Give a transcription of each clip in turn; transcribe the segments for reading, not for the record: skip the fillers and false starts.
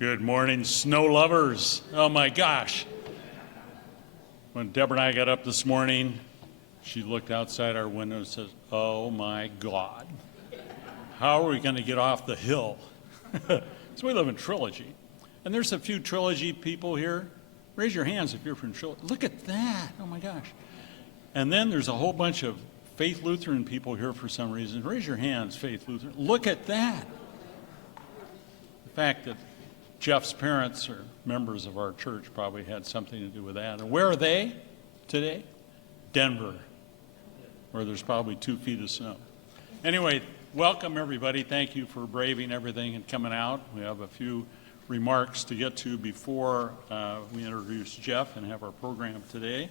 Good morning, snow lovers. Oh my gosh. When Deborah and I got up this morning, she looked outside our window and says, oh my God, how are we going to get off the hill? So we live in Trilogy. And there's a few Trilogy people here. Raise your hands if you're from Trilogy. Look at that. Oh my gosh. And then there's a whole bunch of Faith Lutheran people here for some reason. Raise your hands, Faith Lutheran. Look at that. The fact that Jeff's parents are members of our church probably had something to do with that. And where are they today? Denver, where there's probably 2 feet of snow. Anyway, welcome everybody. Thank you for braving everything and coming out. We have a few remarks to get to before we introduce Jeff and have our program today.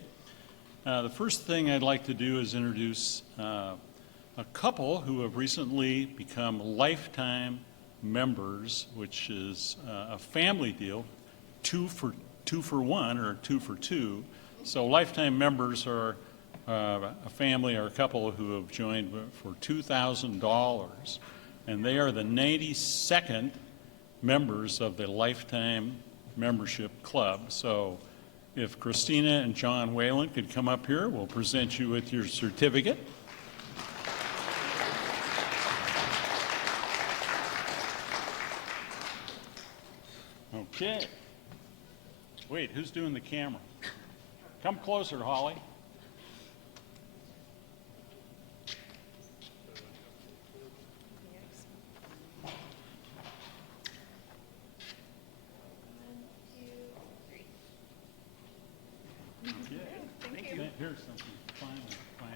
The first thing I'd like to do is introduce a couple who have recently become lifetime members, which is a family deal, 2 for 1 or 2 for 2. So lifetime members are a family or a couple who have joined for $2,000, and they are the 92nd members of the lifetime membership club. So if Christina and John Whalen could come up here, we'll present you with your certificate. Okay. Wait, who's doing the camera? Come closer, Holly. Here's something fine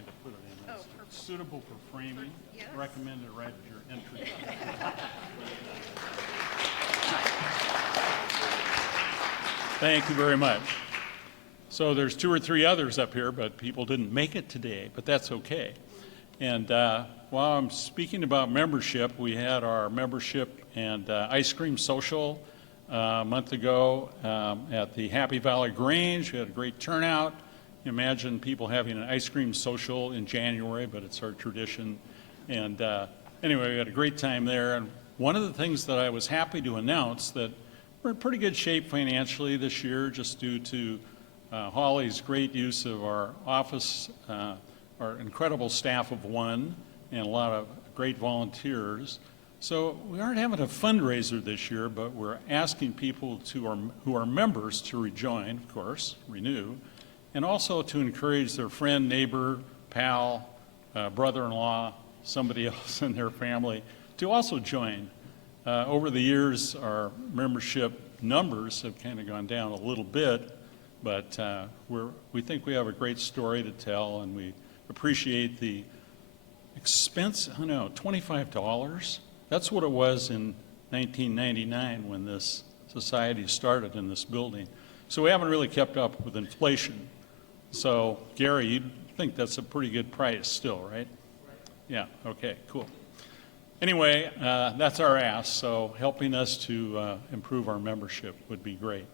to put it in. It's suitable for framing. Yes. Recommended right at your entry. Thank you very much. So there's 2 or 3 others up here, but people didn't make it today, but that's okay. And while I'm speaking about membership, we had our membership and ice cream social a month ago at the Happy Valley Grange. We had a great turnout. Imagine people having an ice cream social in January, but it's our tradition. And anyway, we had a great time there. And one of the things that I was happy to announce that we're in pretty good shape financially this year, just due to Holly's great use of our office, our incredible staff of 1, and a lot of great volunteers. So we aren't having a fundraiser this year, but we're asking people who are members to rejoin, of course, renew, and also to encourage their friend, neighbor, pal, brother-in-law, somebody else in their family to also join. Over the years, our membership numbers have kind of gone down a little bit, but we think we have a great story to tell, and we appreciate the expense. I know, $25. That's what it was in 1999 when this society started in this building. So we haven't really kept up with inflation. So, Gary, you'd think that's a pretty good price still, right? Yeah, okay, cool. Anyway, that's our ask, so helping us to improve our membership would be great.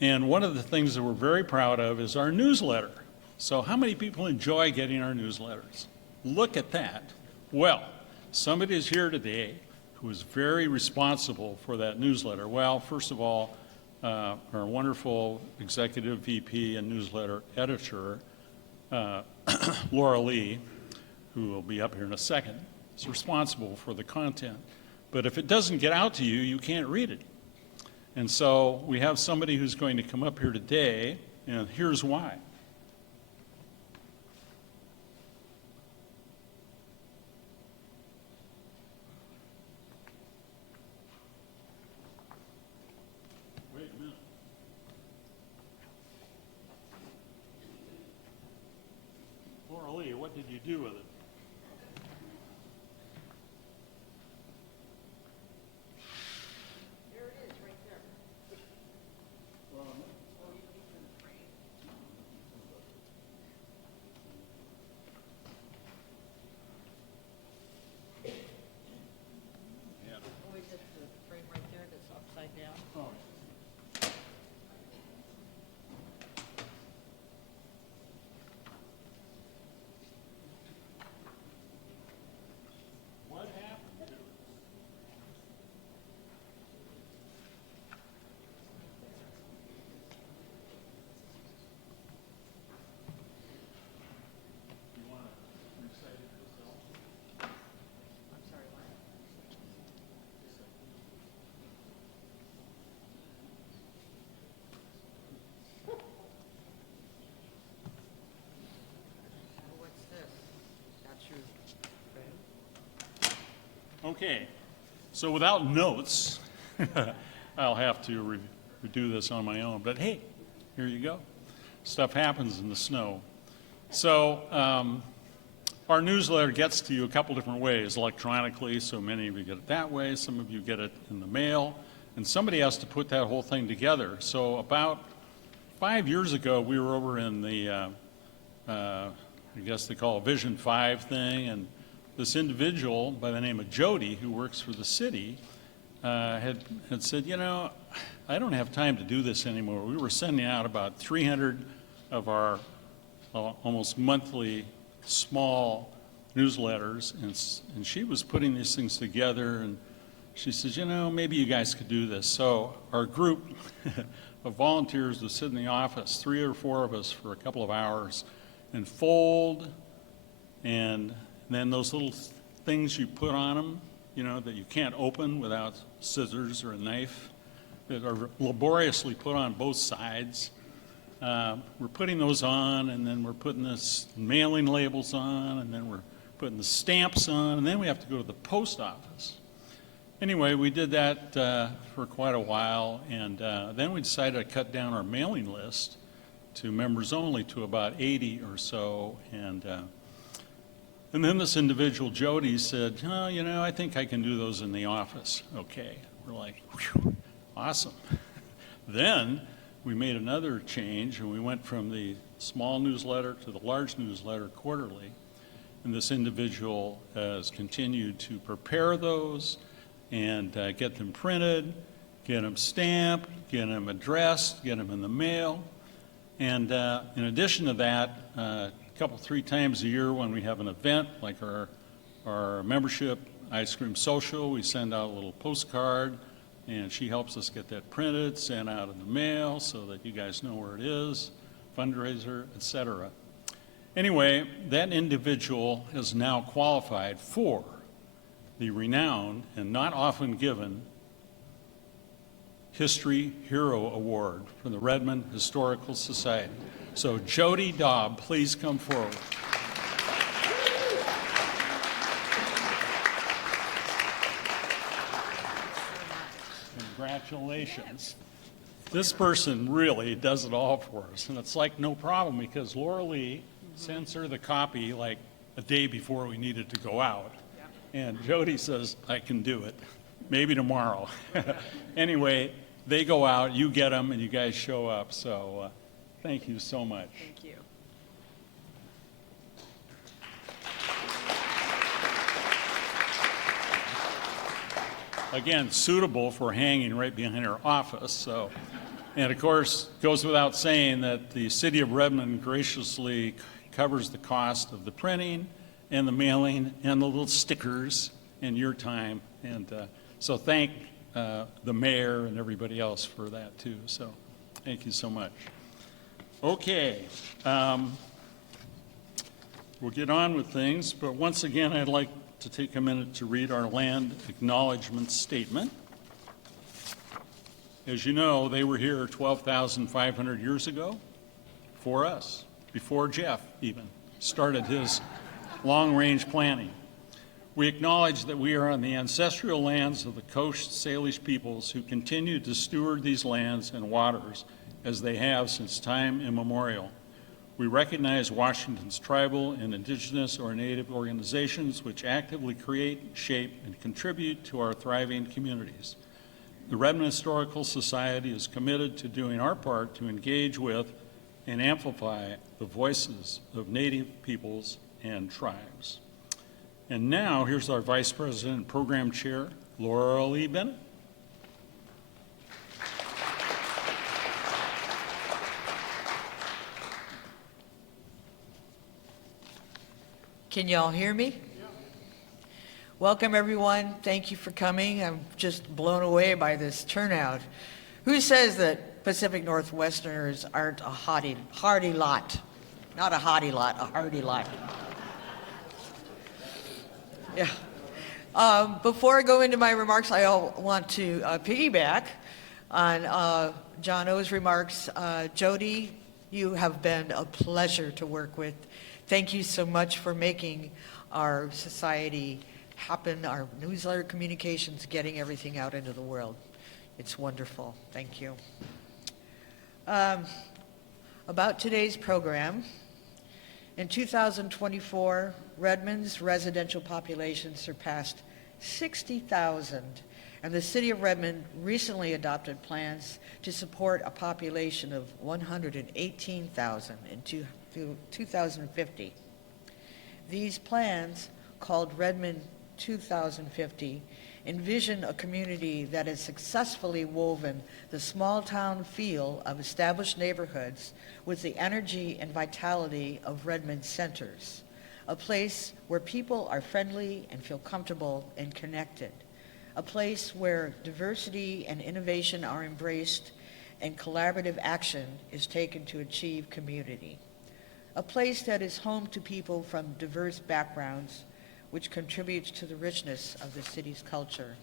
And one of the things that we're very proud of is our newsletter. So how many people enjoy getting our newsletters? Look at that. Well, somebody is here today who is very responsible for that newsletter. Well, first of all, our wonderful executive VP and newsletter editor, Laura Lee, who will be up here in a second, is responsible for the content. But if it doesn't get out to you, you can't read it. And so we have somebody who's going to come up here today, and here's why. Wait a minute. Laura Lee, what did you do with it? Okay, so without notes, I'll have to redo this on my own. But hey, here you go. Stuff happens in the snow. So our newsletter gets to you a couple different ways, electronically, so many of you get it that way, some of you get it in the mail, and somebody has to put that whole thing together. So about 5 years ago, we were over in the, I guess they call it Vision 5 thing, and this individual by the name of Jody, who works for the city, had said, you know, I don't have time to do this anymore. We were sending out about 300 of our almost monthly small newsletters, and she was putting these things together, and she says, you know, maybe you guys could do this. So our group of volunteers would sit in the office, 3 or 4 of us for a couple of hours, and fold, and then those little things you put on them, you know, that you can't open without scissors or a knife, that are laboriously put on both sides. We're putting those on, and then we're putting this mailing labels on, and then we're putting the stamps on, and then we have to go to the post office. Anyway, we did that for quite a while, and then we decided to cut down our mailing list to members only to about 80 or so, and then this individual, Jody, said, oh, you know, I think I can do those in the office. Okay. We're like, whew, awesome. Then we made another change, and we went from the small newsletter to the large newsletter quarterly. And this individual has continued to prepare those and get them printed, get them stamped, get them addressed, get them in the mail. And in addition to that, a couple, 3 times a year when we have an event like our membership ice cream social, we send out a little postcard, and she helps us get that printed, sent out in the mail so that you guys know where it is, fundraiser, etc. Anyway, that individual is now qualified for the renowned and not often given History Hero Award from the Redmond Historical Society. So Jody Daub, please come forward. Congratulations. This person really does it all for us, and it's like no problem because Laura Lee sends her the copy like a day before we need it to go out. And Jody says, I can do it, maybe tomorrow. Anyway, they go out, you get them, and you guys show up, so thank you so much. Thank you. Again, suitable for hanging right behind our office. So, and of course, goes without saying that the City of Redmond graciously covers the cost of the printing and the mailing and the little stickers and your time. And so thank the mayor and everybody else for that too. So thank you so much. Okay, we'll get on with things, but once again, I'd like to take a minute to read our land acknowledgement statement. As you know, they were here 12,500 years ago for us, before Jeff even started his long-range planning. We acknowledge that we are on the ancestral lands of the Coast Salish peoples who continue to steward these lands and waters as they have since time immemorial. We recognize Washington's tribal and indigenous or native organizations which actively create, shape, and contribute to our thriving communities. The Redmond Historical Society is committed to doing our part to engage with and amplify the voices of Native peoples and tribes. And now, here's our Vice President and Program Chair, Laura Lee Bennett. Can you all hear me? Yeah. Welcome, everyone. Thank you for coming. I'm just blown away by this turnout. Who says that Pacific Northwesterners aren't a hardy lot? Not a haughty lot, a hardy lot. Yeah. Before I go into my remarks, I want to piggyback on John O's remarks. Jody, you have been a pleasure to work with. Thank you so much for making our society happen, our newsletter communications, getting everything out into the world. It's wonderful. Thank you. About today's program, in 2024, Redmond's residential population surpassed 60,000, and the City of Redmond recently adopted plans to support a population of 118,000 in 2050. These plans, called Redmond 2050, envision a community that has successfully woven the small-town feel of established neighborhoods with the energy and vitality of Redmond centers, a place where people are friendly and feel comfortable and connected, a place where diversity and innovation are embraced and collaborative action is taken to achieve community, a place that is home to people from diverse backgrounds, which contributes to the richness of the city's culture.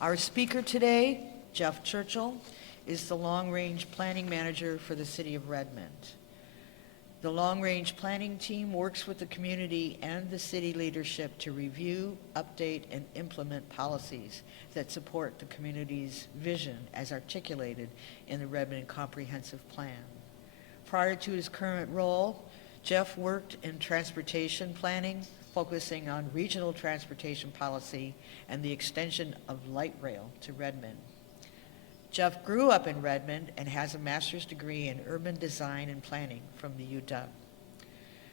Our speaker today, Jeff Churchill, is the long-range planning manager for the City of Redmond. The long-range planning team works with the community and the city leadership to review, update, and implement policies that support the community's vision as articulated in the Redmond Comprehensive Plan. Prior to his current role, Jeff worked in transportation planning, focusing on regional transportation policy and the extension of light rail to Redmond. Jeff grew up in Redmond and has a master's degree in urban design and planning from the UW.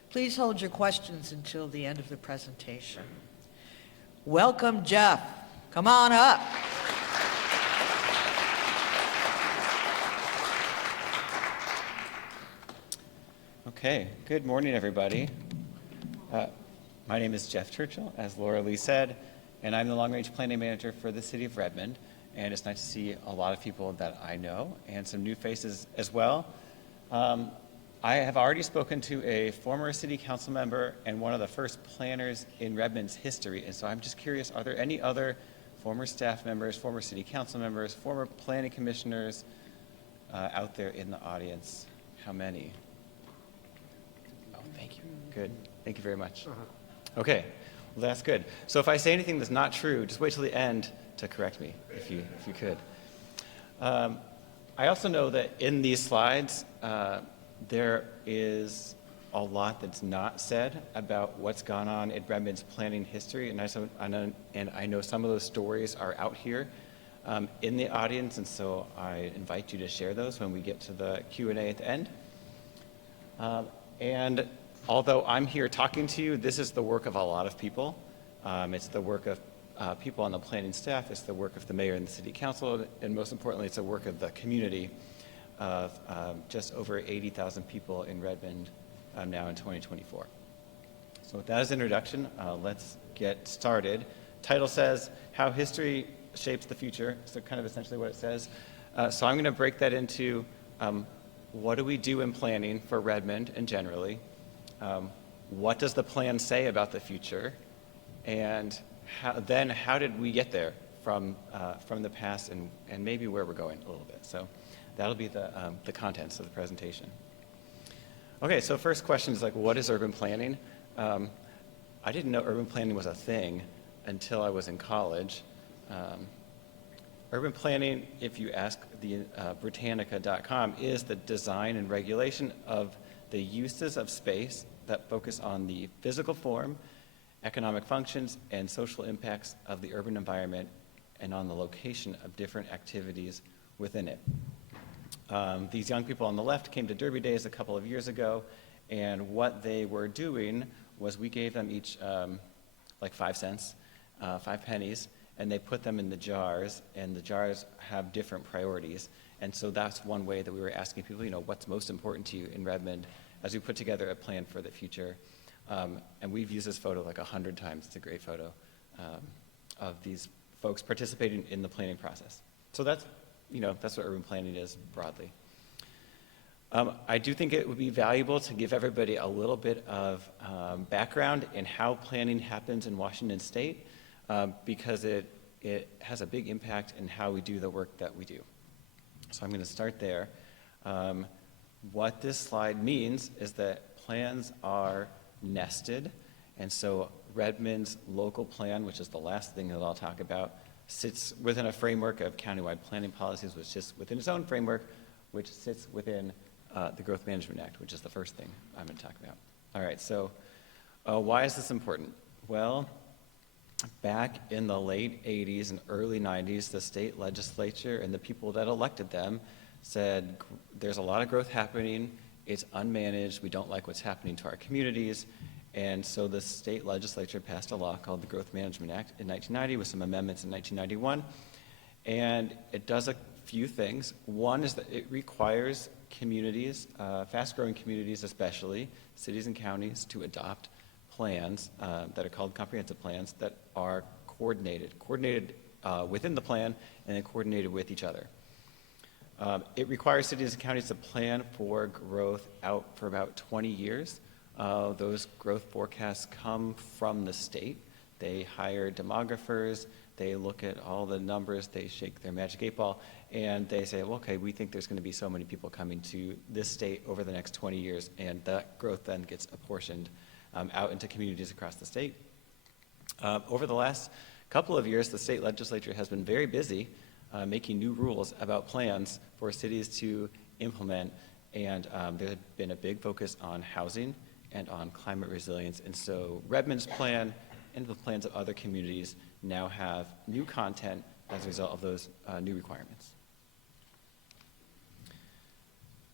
Please hold your questions until the end of the presentation. Welcome, Jeff. Come on up. Okay, good morning, everybody. My name is Jeff Churchill, as Laura Lee said, and I'm the long-range planning manager for the City of Redmond. And it's nice to see a lot of people that I know and some new faces as well. I have already spoken to a former city council member and one of the first planners in Redmond's history. And so I'm just curious, are there any other former staff members, former city council members, former planning commissioners out there in the audience? How many? Oh, thank you. Good. Thank you very much. Okay, well, that's good. So if I say anything that's not true, just wait till the end to correct me, if you could. I also know that in these slides, there is a lot that's not said about what's gone on in Redmond's planning history, and I know some of those stories are out here in the audience, and so I invite you to share those when we get to the Q&A at the end. And although I'm here talking to you, this is the work of a lot of people. It's the work of people on the planning staff, it's the work of the mayor and the city council, and most importantly, it's the work of the community of just over 80,000 people in Redmond now in 2024. So with that as introduction, let's get started. Title says, How History Shapes the Future, so kind of essentially what it says. So I'm gonna break that into what do we do in planning for Redmond and generally? What does the plan say about the future? And how did we get there from the past and maybe where we're going a little bit. So that'll be the contents of the presentation. Okay, so first question is like, what is urban planning? I didn't know urban planning was a thing until I was in college. Urban planning, if you ask the Britannica.com, is the design and regulation of the uses of space that focus on the physical form, economic functions, and social impacts of the urban environment and on the location of different activities within it. These young people on the left came to Derby Days a couple of years ago, and what they were doing was we gave them each like 5 cents, 5 pennies, and they put them in the jars, and the jars have different priorities. And so that's one way that we were asking people, what's most important to you in Redmond as we put together a plan for the future. And we've used this photo like 100 times. It's a great photo of these folks participating in the planning process. So that's what urban planning is broadly. I do think it would be valuable to give everybody a little bit of background in how planning happens in Washington State, because it has a big impact in how we do the work that we do. So I'm going to start there. What this slide means is that plans are nested, and so Redmond's local plan, which is the last thing that I'll talk about, sits within a framework of countywide planning policies, which is within its own framework, which sits within the Growth Management Act, which is the first thing I'm going to talk about. All right, so why is this important? Well, back in the late 80s and early 90s, the state legislature and the people that elected them said, there's a lot of growth happening, it's unmanaged, we don't like what's happening to our communities, and so the state legislature passed a law called the Growth Management Act in 1990 with some amendments in 1991, and it does a few things. One is that it requires communities, fast-growing communities especially, cities and counties, to adopt plans that are called comprehensive plans that are coordinated within the plan and then coordinated with each other. It requires cities and counties to plan for growth out for about 20 years. Those growth forecasts come from the state. They hire demographers, they look at all the numbers, they shake their magic 8-ball, and they say, well, okay, we think there's going to be so many people coming to this state over the next 20 years, and that growth then gets apportioned out into communities across the state. Over the last couple of years, the state legislature has been very busy making new rules about plans for cities to implement, and there has been a big focus on housing and on climate resilience, and so Redmond's plan and the plans of other communities now have new content as a result of those new requirements.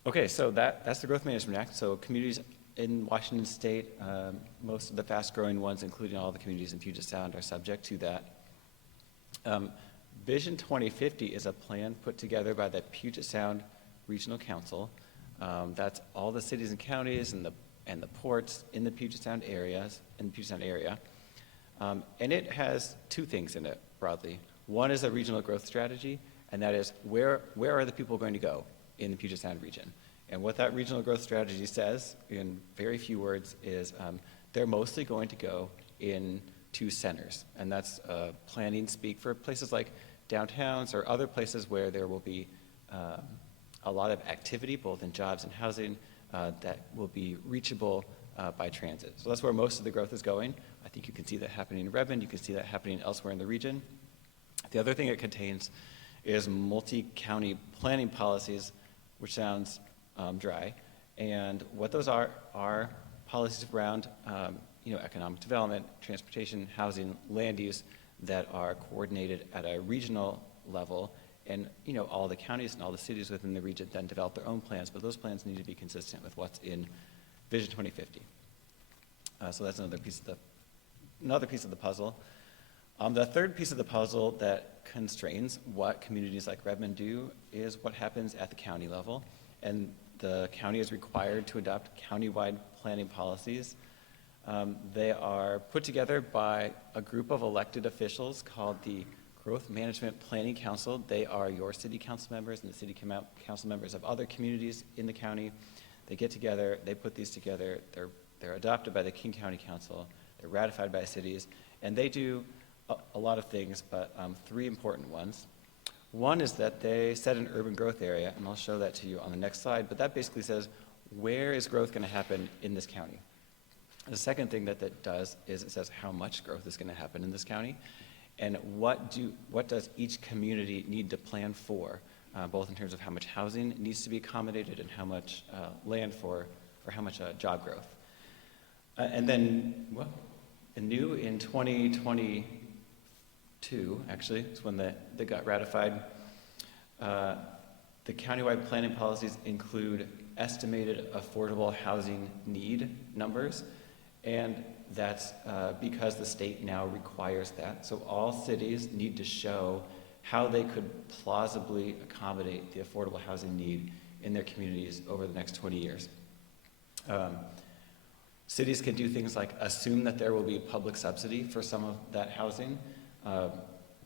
Okay, so that's the Growth Management Act. So communities in Washington State, most of the fast-growing ones, including all the communities in Puget Sound, are subject to that. Vision 2050 is a plan put together by the Puget Sound Regional Council. That's all the cities and counties and the ports in the Puget Sound area. And it has two things in it, broadly. One is a regional growth strategy, and that is where are the people going to go in the Puget Sound region? And what that regional growth strategy says, in very few words, is they're mostly going to go in two centers. And that's planning speak for places like downtowns or other places where there will be a lot of activity, both in jobs and housing, that will be reachable by transit. So that's where most of the growth is going. I think you can see that happening in Redmond. You can see that happening elsewhere in the region. The other thing it contains is multi-county planning policies, which sounds dry. And what those are policies around economic development, transportation, housing, land use that are coordinated at a regional level. And all the counties and all the cities within the region then develop their own plans, but those plans need to be consistent with what's in Vision 2050. So that's another piece of the puzzle. The third piece of the puzzle that constrains what communities like Redmond do is what happens at the county level. And the county is required to adopt countywide planning policies. They are put together by a group of elected officials called the Growth Management Planning Council. They are your city council members and the city council members of other communities in the county. They get together, they put these together, they're adopted by the King County Council, they're ratified by cities, and they do a lot of things, but three important ones. One is that they set an urban growth area, and I'll show that to you on the next slide, but that basically says, where is growth going to happen in this county? The second thing that that does is it says how much growth is going to happen in this county, and what does each community need to plan for, both in terms of how much housing needs to be accommodated and how much land for how much job growth. And then, new in 2022, actually, is when they got ratified. The countywide planning policies include estimated affordable housing need numbers, and that's because the state now requires that. So all cities need to show how they could plausibly accommodate the affordable housing need in their communities over the next 20 years. Cities can do things like assume that there will be public subsidy for some of that housing.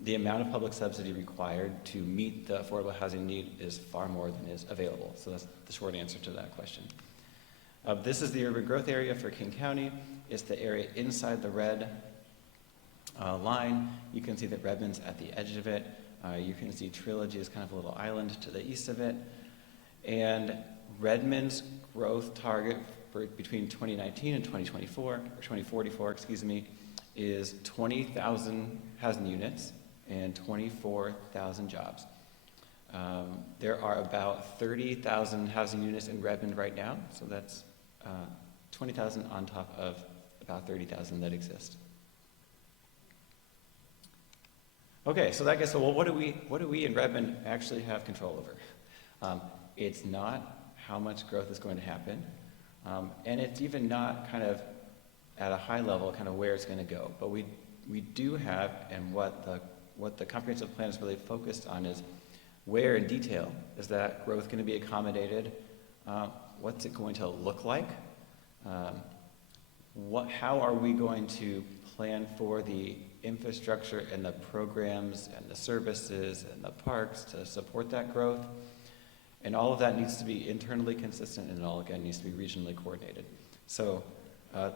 The amount of public subsidy required to meet the affordable housing need is far more than is available. So that's the short answer to that question. This is the urban growth area for King County. It's the area inside the red line. You can see that Redmond's at the edge of it. You can see Trilogy is kind of a little island to the east of it. And Redmond's growth target for between 2019 and 2024, or 2044, excuse me, is 20,000 housing units and 24,000 jobs. There are about 30,000 housing units in Redmond right now, so that's 20,000 on top of about 30,000 that exist. Okay, so that gets to, well, what do we in Redmond actually have control over? It's not how much growth is going to happen, and it's even not kind of at a high level kind of where it's going to go. But we do have, and what the comprehensive plan is really focused on is where in detail is that growth going to be accommodated? What's it going to look like? How are we going to plan for the infrastructure and the programs and the services and the parks to support that growth? And all of that needs to be internally consistent, and it all, again, needs to be regionally coordinated. So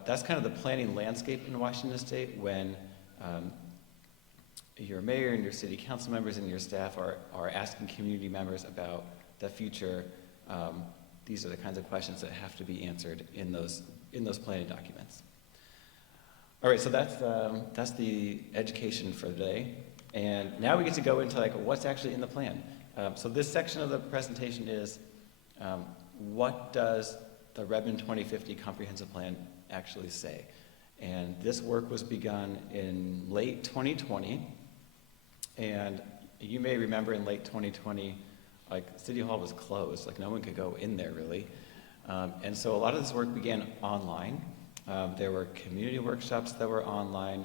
that's kind of the planning landscape in Washington State when your mayor and your city council members and your staff are asking community members about the future. These are the kinds of questions that have to be answered in those planning documents. All right, so that's the education for today. And now we get to go into like what's actually in the plan. So this section of the presentation is what does the Redmond 2050 Comprehensive Plan actually say? And this work was begun in late 2020. And you may remember in late 2020, like City Hall was closed, like no one could go in there really. And so a lot of this work began online. There were community workshops that were online.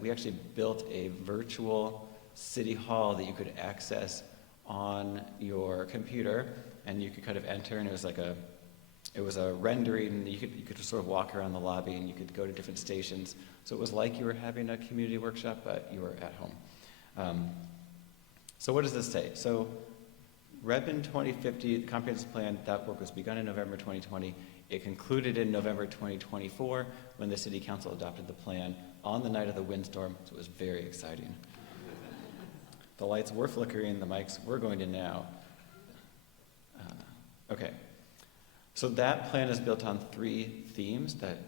We actually built a virtual City Hall that you could access on your computer, and you could kind of enter, and it was a rendering, and you could just sort of walk around the lobby, and you could go to different stations. So it was like you were having a community workshop, but you were at home. So what does this say? So Redmond 2050, the comprehensive plan, that work was begun in November 2020. It concluded in November 2024 when the city council adopted the plan on the night of the windstorm, so it was very exciting. The lights were flickering, the mics were going to now. Okay, so that plan is built on 3 themes that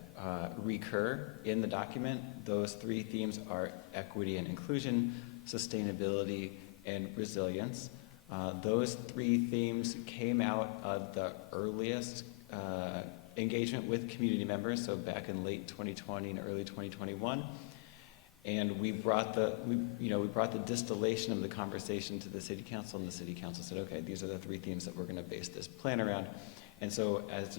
recur in the document. Those 3 themes are equity and inclusion, sustainability, and resilience. Those 3 themes came out of the earliest engagement with community members, so back in late 2020 and early 2021. And we brought the distillation of the conversation to the city council, and the city council said, okay, these are the 3 themes that we're going to base this plan around. And so as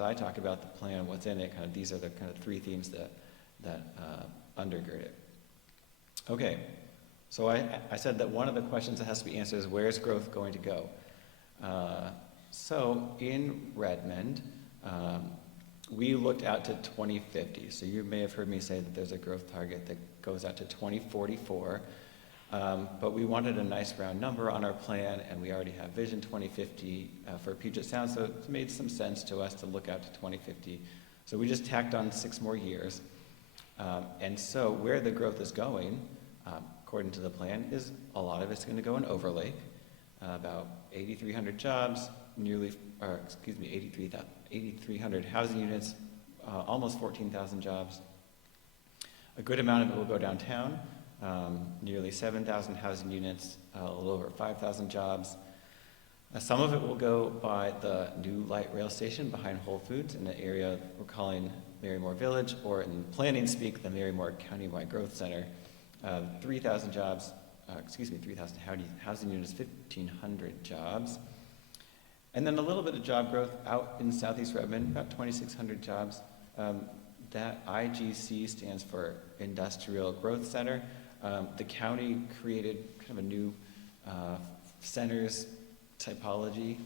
I talk about the plan, what's in it, kind of these are the kind of 3 themes that undergird it. Okay, so I said that one of the questions that has to be answered is where's growth going to go? So in Redmond, we looked out to 2050. So you may have heard me say that there's a growth target that goes out to 2044. But we wanted a nice round number on our plan, and we already have Vision 2050 for Puget Sound, so it made some sense to us to look out to 2050. So we just tacked on 6 more years. And so where the growth is going, according to the plan, is a lot of it's going to go in Overlake, about 8,300 jobs, 8,300 housing units, almost 14,000 jobs. A good amount of it will go downtown, nearly 7,000 housing units, a little over 5,000 jobs. Some of it will go by the new light rail station behind Whole Foods in the area we're calling Marymore Village, or in planning speak, the Marymore Countywide Growth Center. 3,000 jobs, 3,000 housing units, 1,500 jobs. And then a little bit of job growth out in Southeast Redmond, about 2,600 jobs. That IGC stands for Industrial Growth Center. The county created kind of a new centers typology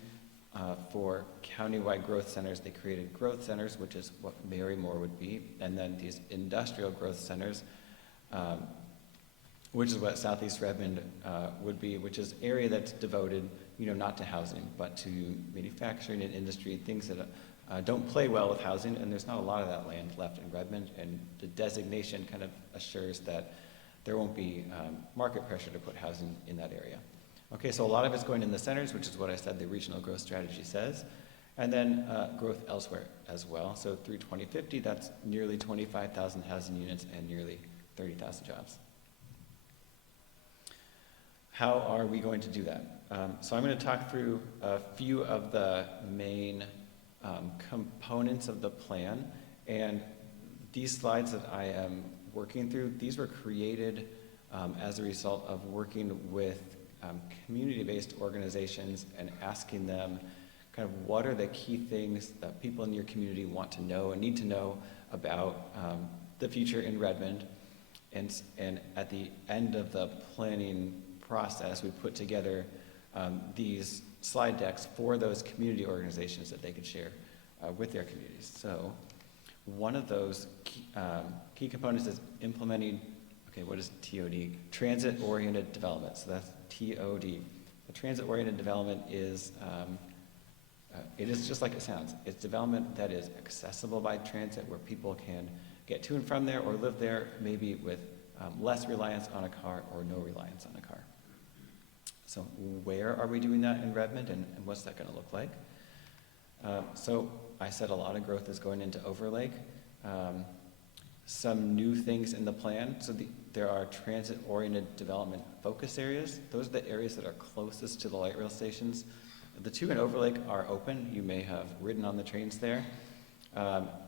for countywide growth centers. They created growth centers, which is what Marymore would be, and then these industrial growth centers, which is what Southeast Redmond would be, which is area that's devoted, not to housing, but to manufacturing and industry, things that don't play well with housing, and there's not a lot of that land left in Redmond, and the designation kind of assures that there won't be market pressure to put housing in that area. Okay, so a lot of it's going in the centers, which is what I said the regional growth strategy says, And then growth elsewhere as well. So through 2050, that's nearly 25,000 housing units and nearly 30,000 jobs. How are we going to do that? So I'm going to talk through a few of the main components of the plan. And these slides that I am working through, these were created as a result of working with community-based organizations and asking them kind of what are the key things that people in your community want to know and need to know about the future in Redmond. And at the end of the planning process, we put together these slide decks for those community organizations that they could share with their communities. So one of those key components is implementing, okay, what is TOD? Transit-oriented development. So that's TOD. The transit-oriented development is, it is just like it sounds. It's development that is accessible by transit, where people can get to and from there or live there, maybe with less reliance on a car or no reliance on a car. So where are we doing that in Redmond, and what's that going to look like? So I said a lot of growth is going into Overlake. Some new things in the plan. So there are transit-oriented development focus areas. Those are the areas that are closest to the light rail stations. The two in Overlake are open. You may have ridden on the trains there.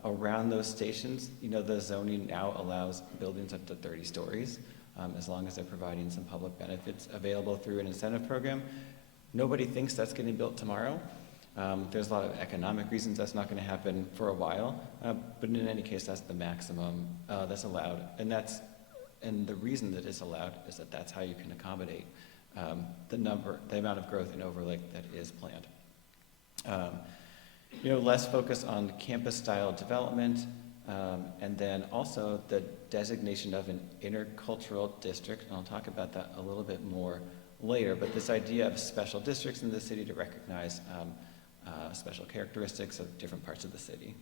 Around those stations, you know, the zoning now allows buildings up to 30 stories, as long as they're providing some public benefits available through an incentive program. Nobody thinks that's getting built tomorrow. There's a lot of economic reasons that's not going to happen for a while, but in any case, that's the maximum that's allowed, and the reason that it's allowed is that that's how you can accommodate the amount of growth in Overlake that is planned. You know, less focus on campus-style development, and then also the designation of an intercultural district, and I'll talk about that a little bit more later, but this idea of special districts in the city to recognize special characteristics of different parts of the city.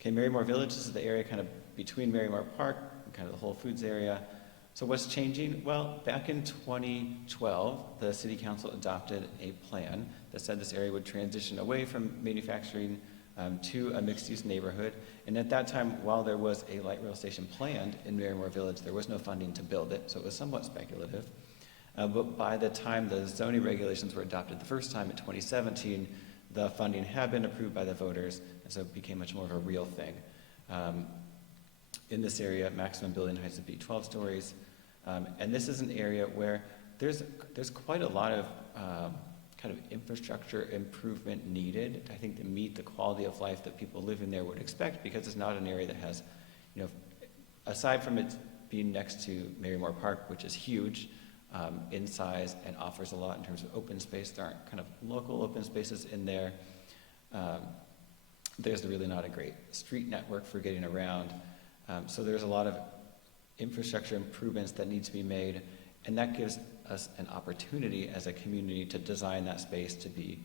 Okay, Marymore Village, this is the area kind of between Marymore Park and kind of the Whole Foods area. So what's changing? Well, back in 2012, the City Council adopted a plan that said this area would transition away from manufacturing to a mixed-use neighborhood. And at that time, while there was a light rail station planned in Marymore Village, there was no funding to build it, so it was somewhat speculative. But by the time the zoning regulations were adopted the first time in 2017, the funding had been approved by the voters, and so it became much more of a real thing. In this area, maximum building heights would be 12 stories. And this is an area where there's quite a lot of kind of infrastructure improvement needed, I think, to meet the quality of life that people living there would expect, because it's not an area that has, you know, aside from it being next to Marymore Park, which is huge in size and offers a lot in terms of open space, there aren't kind of local open spaces in there. There's really not a great street network for getting around. So there's a lot of infrastructure improvements that need to be made, and that gives us an opportunity as a community to design that space to be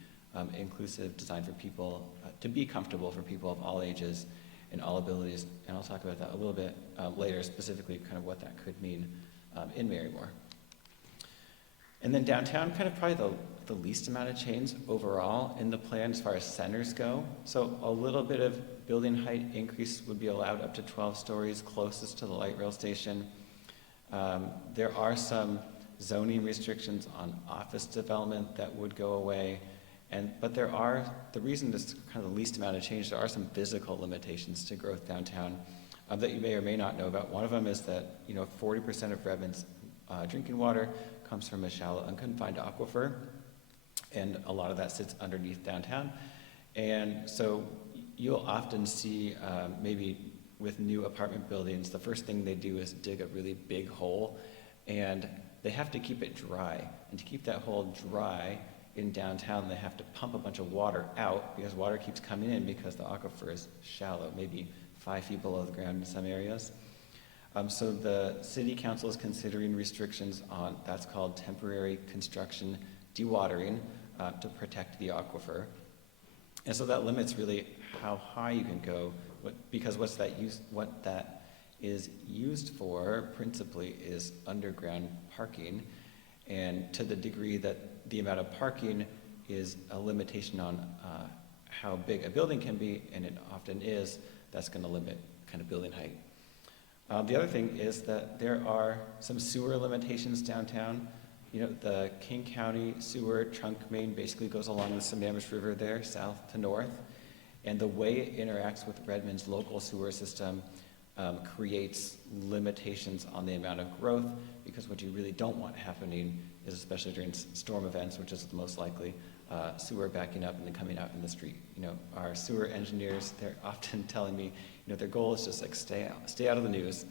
inclusive, designed for people, to be comfortable for people of all ages and all abilities. And I'll talk about that a little bit later, specifically kind of what that could mean in Marymore. And then downtown, kind of probably the least amount of change overall in the plan as far as centers go. So a little bit of building height increase would be allowed up to 12 stories closest to the light rail station. There are some zoning restrictions on office development that would go away. But the reason this kind of the least amount of change, there are some physical limitations to growth downtown that you may or may not know about. One of them is that, you know, 40% of Redmond's drinking water comes from a shallow, unconfined aquifer, and a lot of that sits underneath downtown. And so you'll often see, maybe with new apartment buildings, the first thing they do is dig a really big hole, and they have to keep it dry. And to keep that hole dry in downtown, they have to pump a bunch of water out, because water keeps coming in because the aquifer is shallow, maybe 5 feet below the ground in some areas. So the city council is considering restrictions on, that's called temporary construction dewatering, to protect the aquifer. And so that limits really how high you can go, because what that is used for principally is underground parking. And to the degree that the amount of parking is a limitation on how big a building can be, and it often is. That's going to limit kind of building height. The other thing is that there are some sewer limitations downtown. You know, the King County sewer trunk main basically goes along the Sammamish River there, south to north. And the way it interacts with Redmond's local sewer system creates limitations on the amount of growth, because what you really don't want happening is, especially during storm events, which is the most likely, sewer backing up and then coming out in the street. You know, our sewer engineers, they're often telling me, you know, their goal is just like stay out of the news,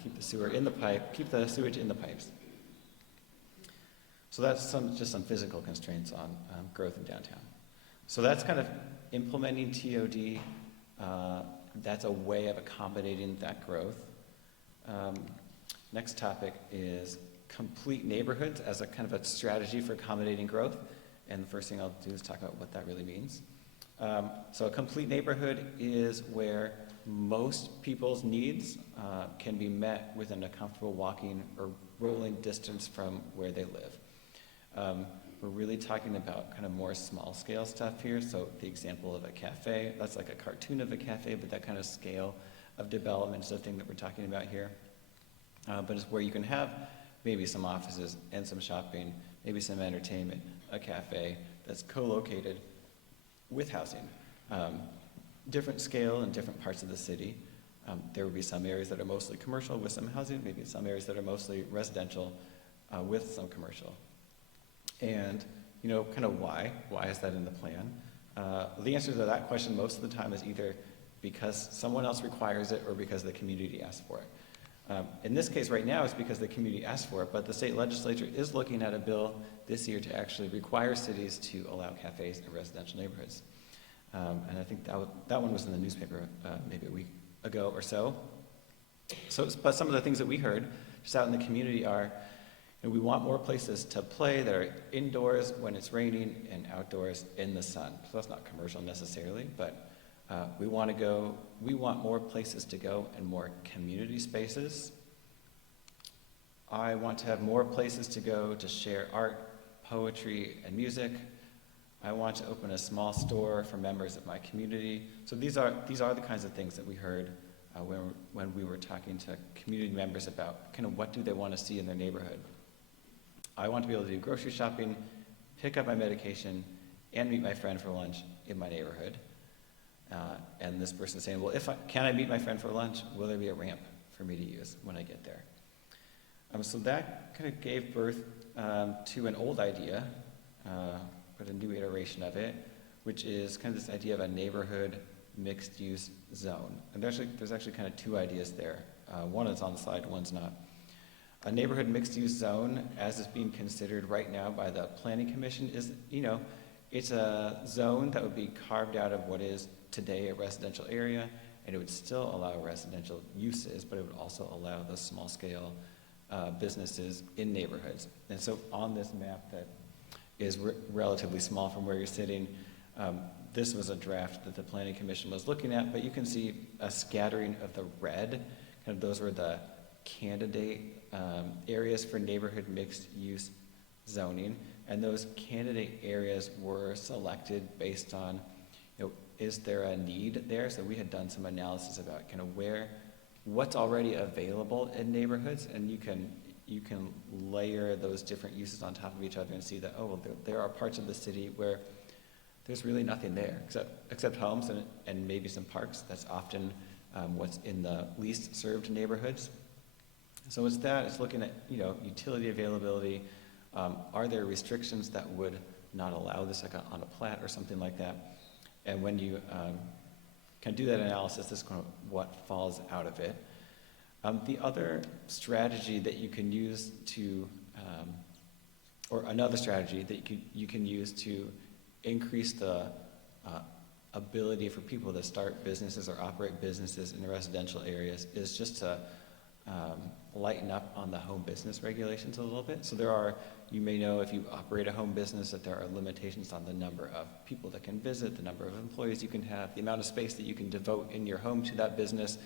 keep the sewer in the pipe, keep the sewage in the pipes. So that's just some physical constraints on growth in downtown. So that's kind of implementing TOD. That's a way of accommodating that growth. Next topic is complete neighborhoods as a kind of a strategy for accommodating growth. And the first thing I'll do is talk about what that really means. So a complete neighborhood is where most people's needs can be met within a comfortable walking or rolling distance from where they live. We're really talking about kind of more small scale stuff here. So the example of a cafe, that's like a cartoon of a cafe, but that kind of scale of development is the thing that we're talking about here. But it's where you can have maybe some offices and some shopping, maybe some entertainment, a cafe that's co-located with housing. Different scale in different parts of the city. There would be some areas that are mostly commercial with some housing, maybe some areas that are mostly residential with some commercial. And, you know, kind of why? Why is that in the plan? The answer to that question most of the time is either because someone else requires it or because the community asked for it. In this case right now, it's because the community asked for it, but the state legislature is looking at a bill this year to actually require cities to allow cafes in residential neighborhoods. And I think that one was in the newspaper maybe a week ago or so. But some of the things that we heard just out in the community are, you know, we want more places to play that are indoors when it's raining and outdoors in the sun. So that's not commercial necessarily, but we want more places to go and more community spaces. I want to have more places to go to share art, poetry, and music. I want to open a small store for members of my community. So these are the kinds of things that we heard when we were talking to community members about kind of what do they want to see in their neighborhood. I want to be able to do grocery shopping, pick up my medication, and meet my friend for lunch in my neighborhood. And this person is saying, well, can I meet my friend for lunch? Will there be a ramp for me to use when I get there? So that kind of gave birth to an old idea, but a new iteration of it, which is kind of this idea of a neighborhood mixed-use zone. And there's actually kind of two ideas there. One is on the slide, one's not. A neighborhood mixed-use zone, as is being considered right now by the Planning Commission, is, you know, it's a zone that would be carved out of what is today a residential area, and it would still allow residential uses, but it would also allow those small-scale businesses in neighborhoods. And so on this map that is relatively small from where you're sitting, this was a draft that the Planning Commission was looking at, but you can see a scattering of the red. Kind of those were the candidate areas for neighborhood mixed-use zoning, and those candidate areas were selected based on, you know, is there a need there? So we had done some analysis about kind of what's already available in neighborhoods, and you can layer those different uses on top of each other and see that, oh, well, there are parts of the city where there's really nothing there except homes and maybe some parks. That's often what's in the least served neighborhoods. So it's looking at, you know, utility availability. Are there restrictions that would not allow this, like on a plat or something like that? And when you can do that analysis, this is kind of what falls out of it. The other strategy that you can use to, or another strategy that you can use to increase the ability for people to start businesses or operate businesses in residential areas is just to lighten up on the home business regulations a little bit. So there are, you may know if you operate a home business that there are limitations on the number of people that can visit, the number of employees you can have, the amount of space that you can devote in your home to that business.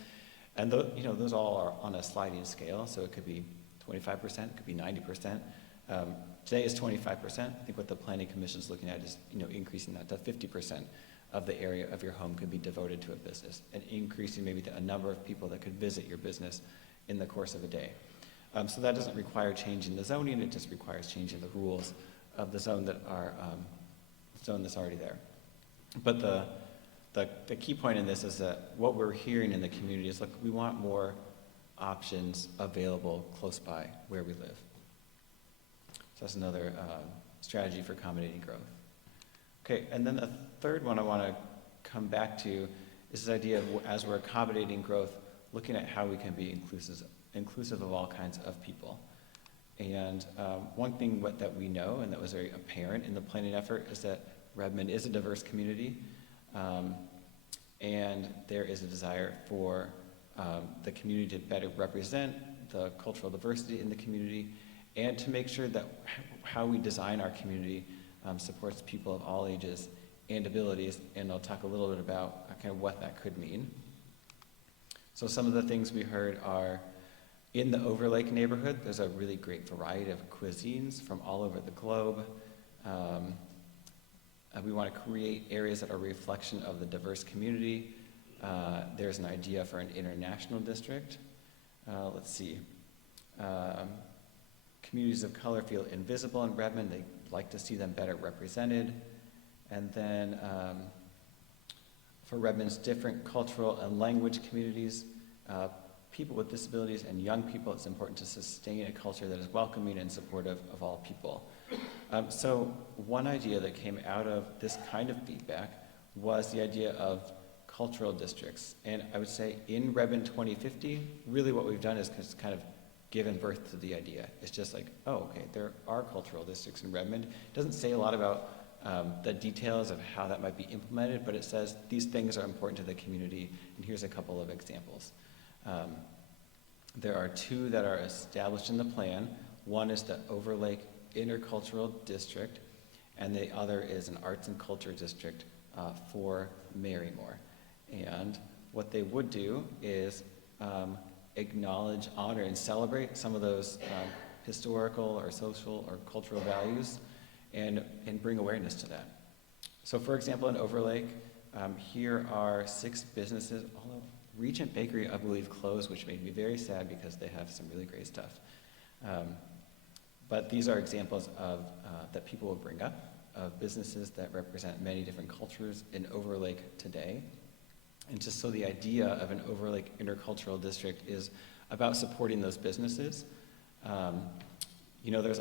And you know, those all are on a sliding scale, so it could be 25%, it could be 90%. Today is 25%. I think what the Planning Commission is looking at is, increasing that to 50% of the area of your home could be devoted to a business, and increasing maybe the number of people that could visit your business in the course of a day. So that doesn't require changing the zoning, it just requires changing the rules of the zone zone that's already there. But the key point in this is that what we're hearing in the community is, look, we want more options available close by where we live. So that's another strategy for accommodating growth. Okay, and then the third one I want to come back to is this idea of, as we're accommodating growth, looking at how we can be inclusive of all kinds of people. And one thing that we know, and that was very apparent in the planning effort, is that Redmond is a diverse community, and there is a desire for the community to better represent the cultural diversity in the community, and to make sure that how we design our community supports people of all ages and abilities, and I'll talk a little bit about kind of what that could mean. So some of the things we heard are, in the Overlake neighborhood, there's a really great variety of cuisines from all over the globe. We want to create areas that are a reflection of the diverse community. There's an idea for an international district. Let's see. Communities of color feel invisible in Redmond. They like to see them better represented. And then for Redmond's different cultural and language communities, people with disabilities and young people, it's important to sustain a culture that is welcoming and supportive of all people. So one idea that came out of this kind of feedback was the idea of cultural districts. And I would say in Redmond 2050, really what we've done is kind of given birth to the idea. It's just like, oh, okay, there are cultural districts in Redmond. It doesn't say a lot about the details of how that might be implemented, but it says these things are important to the community, and here's a couple of examples. There are two that are established in the plan. One is the Overlake Intercultural District, and the other is an Arts and Culture District for Marymore. And what they would do is acknowledge, honor, and celebrate some of those historical or social or cultural values, and bring awareness to that. So for example, in Overlake, here are 6 businesses, although Regent Bakery, I believe, closed, which made me very sad because they have some really great stuff. But these are examples of that people will bring up, of businesses that represent many different cultures in Overlake today. And just so the idea of an Overlake Intercultural District is about supporting those businesses. There's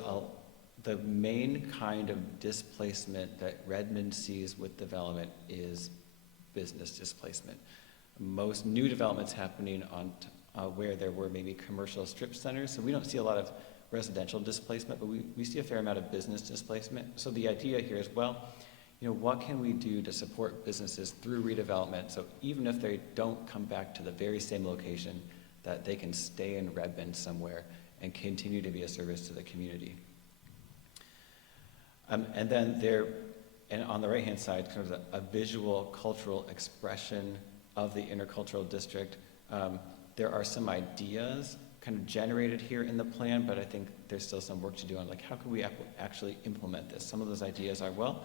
the main kind of displacement that Redmond sees with development is business displacement. Most new developments happening on where there were maybe commercial strip centers, so we don't see a lot of residential displacement, but we see a fair amount of business displacement. So the idea here is, well, what can we do to support businesses through redevelopment, so even if they don't come back to the very same location, that they can stay in Redmond somewhere and continue to be a service to the community. And then and on the right-hand side, kind of a visual cultural expression of the intercultural district. There are some ideas kind of generated here in the plan, but I think there's still some work to do on, like, how can we actually implement this? Some of those ideas are, well,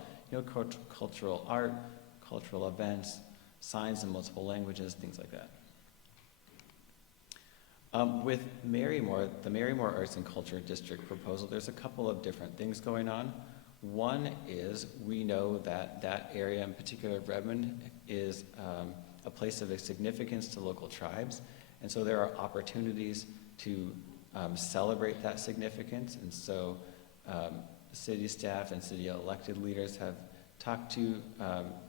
cultural art, cultural events, signs in multiple languages, things like that. With Marymore, the Marymore Arts and Culture District proposal, there's a couple of different things going on. One is, we know that area, in particular Redmond, is a place of significance to local tribes, and so there are opportunities to celebrate that significance. And so city staff and city elected leaders have talked to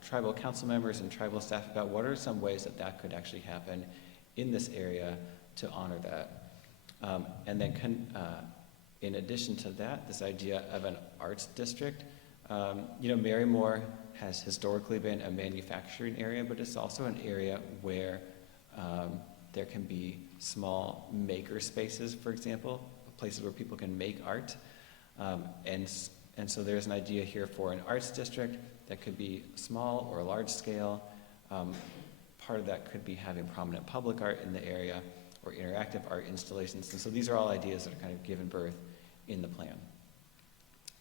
tribal council members and tribal staff about what are some ways that could actually happen in this area to honor that. And then in addition to that, this idea of an arts district, Marymore has historically been a manufacturing area, but it's also an area where there can be small maker spaces, for example, places where people can make art. And so there's an idea here for an arts district that could be small or large scale. Part of that could be having prominent public art in the area or interactive art installations. And so these are all ideas that are kind of given birth in the plan.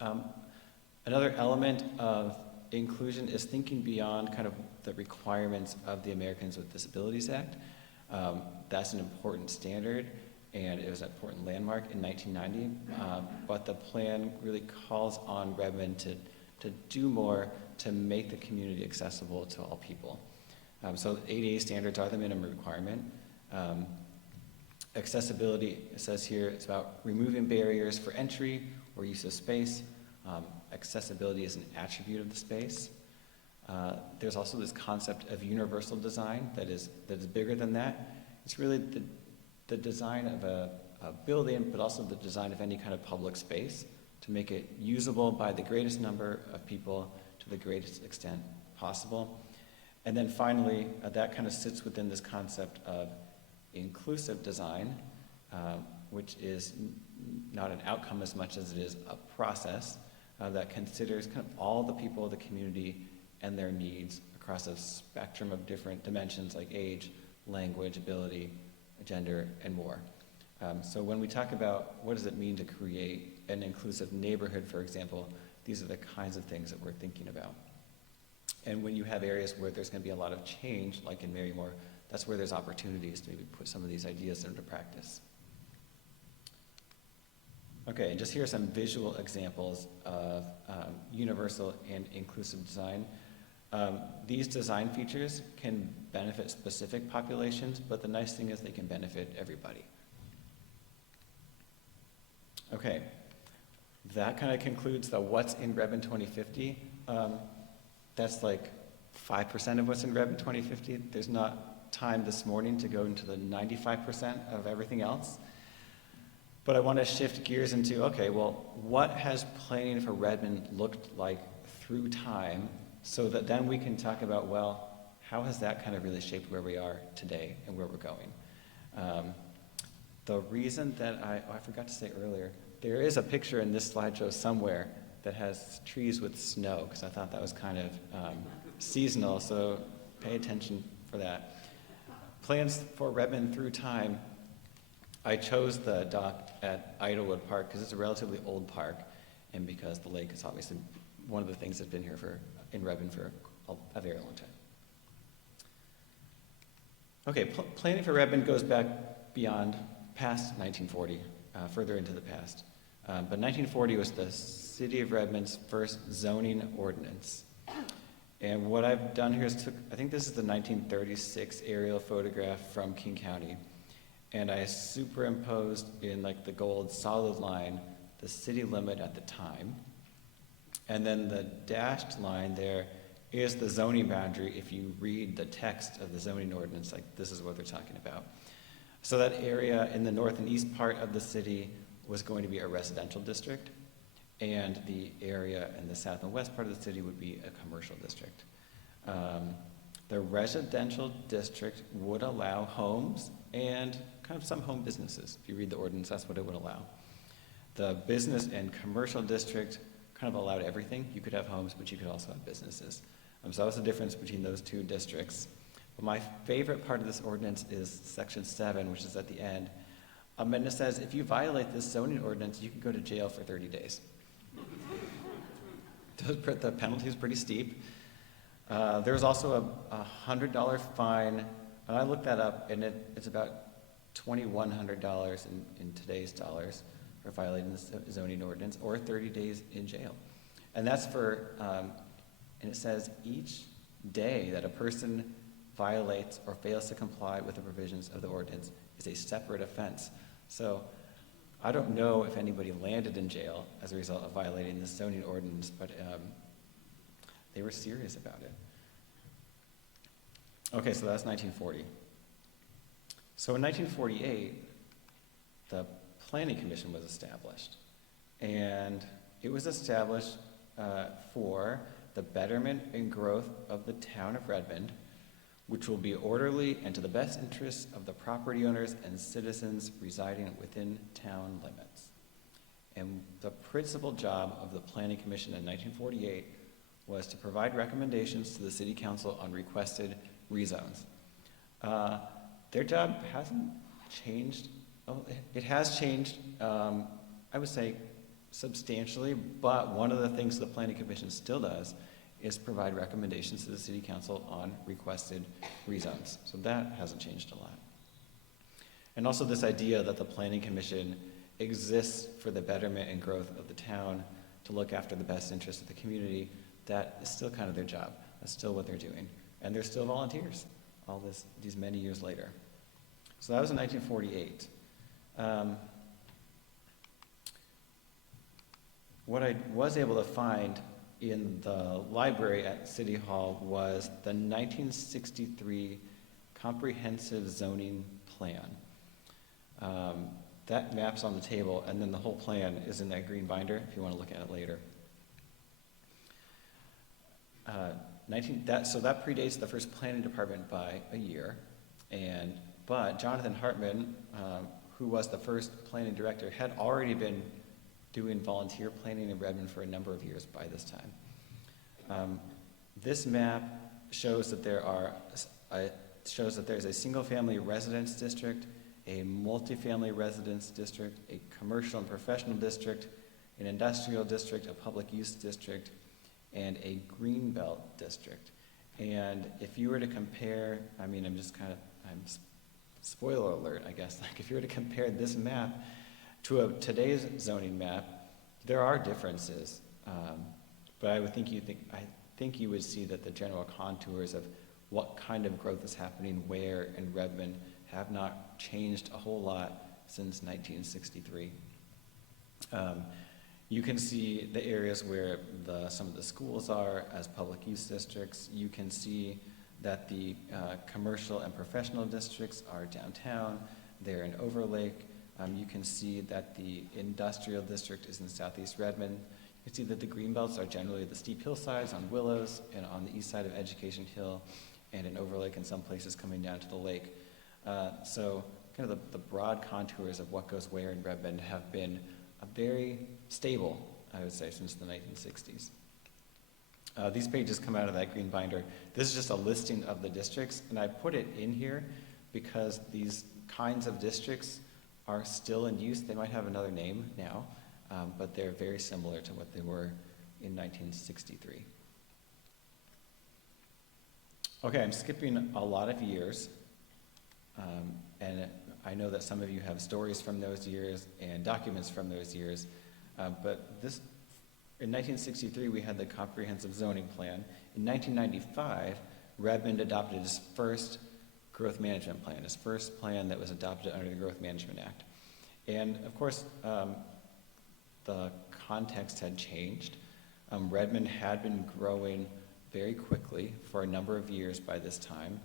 Um, Another element of inclusion is thinking beyond kind of the requirements of the Americans with Disabilities Act. That's an important standard, and it was an important landmark in 1990, but the plan really calls on Redmond to do more to make the community accessible to all people. So ADA standards are the minimum requirement. Accessibility, it says here, it's about removing barriers for entry or use of space. Accessibility is an attribute of the space. There's also this concept of universal design that is bigger than that. It's really the design of a building, but also the design of any kind of public space to make it usable by the greatest number of people to the greatest extent possible. And then finally, that kind of sits within this concept of inclusive design, which is not an outcome as much as it is a process that considers kind of all the people of the community and their needs across a spectrum of different dimensions like age, language, ability, gender, and more. So when we talk about what does it mean to create an inclusive neighborhood, for example, these are the kinds of things that we're thinking about. And when you have areas where there's going to be a lot of change, like in Marymore, that's where there's opportunities to maybe put some of these ideas into practice. Okay, and just here are some visual examples of universal and inclusive design. These design features can benefit specific populations, but the nice thing is they can benefit everybody. Okay, that kind of concludes the what's in Redmond 2050. That's like 5% of what's in Redmond 2050. There's not time this morning to go into the 95% of everything else. But I want to shift gears into, okay, well, what has planning for Redmond looked like through time so that then we can talk about, well, how has that kind of really shaped where we are today and where we're going? The reason that I forgot to say earlier, there is a picture in this slideshow somewhere that has trees with snow, because I thought that was kind of seasonal, so pay attention for that. Plans for Redmond through time. I chose the dock at Idlewood Park because it's a relatively old park, and because the lake is obviously one of the things that's been here in Redmond for a very long time. Okay, planning for Redmond goes back beyond past 1940, further into the past. But 1940 was the City of Redmond's first zoning ordinance. And what I've done here is I think this is the 1936 aerial photograph from King County. And I superimposed in like the gold solid line the city limit at the time. And then the dashed line there is the zoning boundary. If you read the text of the zoning ordinance, like this is what they're talking about. So that area in the north and east part of the city was going to be a residential district, and the area in the south and west part of the city would be a commercial district. The residential district would allow homes and kind of some home businesses. If you read the ordinance, that's what it would allow. The business and commercial district kind of allowed everything. You could have homes, but you could also have businesses. So that was the difference between those two districts. But my favorite part of this ordinance is section 7, which is at the end. And it says, if you violate this zoning ordinance, you can go to jail for 30 days. The penalty is pretty steep. There's also a $100 fine, and I looked that up, and it's about $2,100 in today's dollars for violating the zoning ordinance, or 30 days in jail. And that's for, and it says each day that a person violates or fails to comply with the provisions of the ordinance is a separate offense. So I don't know if anybody landed in jail as a result of violating the zoning ordinance, but they were serious about it. Okay, so that's 1940. So in 1948, the Planning Commission was established. And it was established for the betterment and growth of the town of Redmond, which will be orderly and to the best interests of the property owners and citizens residing within town limits. And the principal job of the Planning Commission in 1948 was to provide recommendations to the City Council on requested rezones. Their job hasn't changed. Oh, it has changed, I would say, substantially, but one of the things the Planning Commission still does is provide recommendations to the City Council on requested rezones. So that hasn't changed a lot. And also this idea that the Planning Commission exists for the betterment and growth of the town, to look after the best interests of the community, that is still kind of their job. That's still what they're doing. And they're still volunteers these many years later. So that was in 1948. What I was able to find in the library at City Hall was the 1963 Comprehensive Zoning Plan. That map's on the table, and then the whole plan is in that green binder if you want to look at it later. So that predates the first planning department by a year, but Jonathan Hartman, who was the first planning director, had already been doing volunteer planning in Redmond for a number of years by this time. This map shows that there's a single-family residence district, a multifamily residence district, a commercial and professional district, an industrial district, a public use district, and a greenbelt district. And if you were to compare, spoiler alert, I guess, like if you were to compare this map to today's zoning map, there are differences. But I think you would see that the general contours of what kind of growth is happening where in Redmond have not changed a whole lot since 1963. You can see the areas where some of the schools are as public use districts. You can see that the commercial and professional districts are downtown. They're in Overlake. You can see that the industrial district is in southeast Redmond. You can see that the greenbelts are generally the steep hillsides on Willows and on the east side of Education Hill and in Overlake in some places coming down to the lake. So kind of the broad contours of what goes where in Redmond have been very stable, I would say, since the 1960s. These pages come out of that green binder. This is just a listing of the districts, and I put it in here because these kinds of districts are still in use. They might have another name now, but they're very similar to what they were in 1963. Okay, I'm skipping a lot of years, and I know that some of you have stories from those years and documents from those years, but in 1963, we had the Comprehensive Zoning Plan. In 1995, Redmond adopted its first growth management plan, its first plan that was adopted under the Growth Management Act. And of course, the context had changed. Redmond had been growing very quickly for a number of years by this time.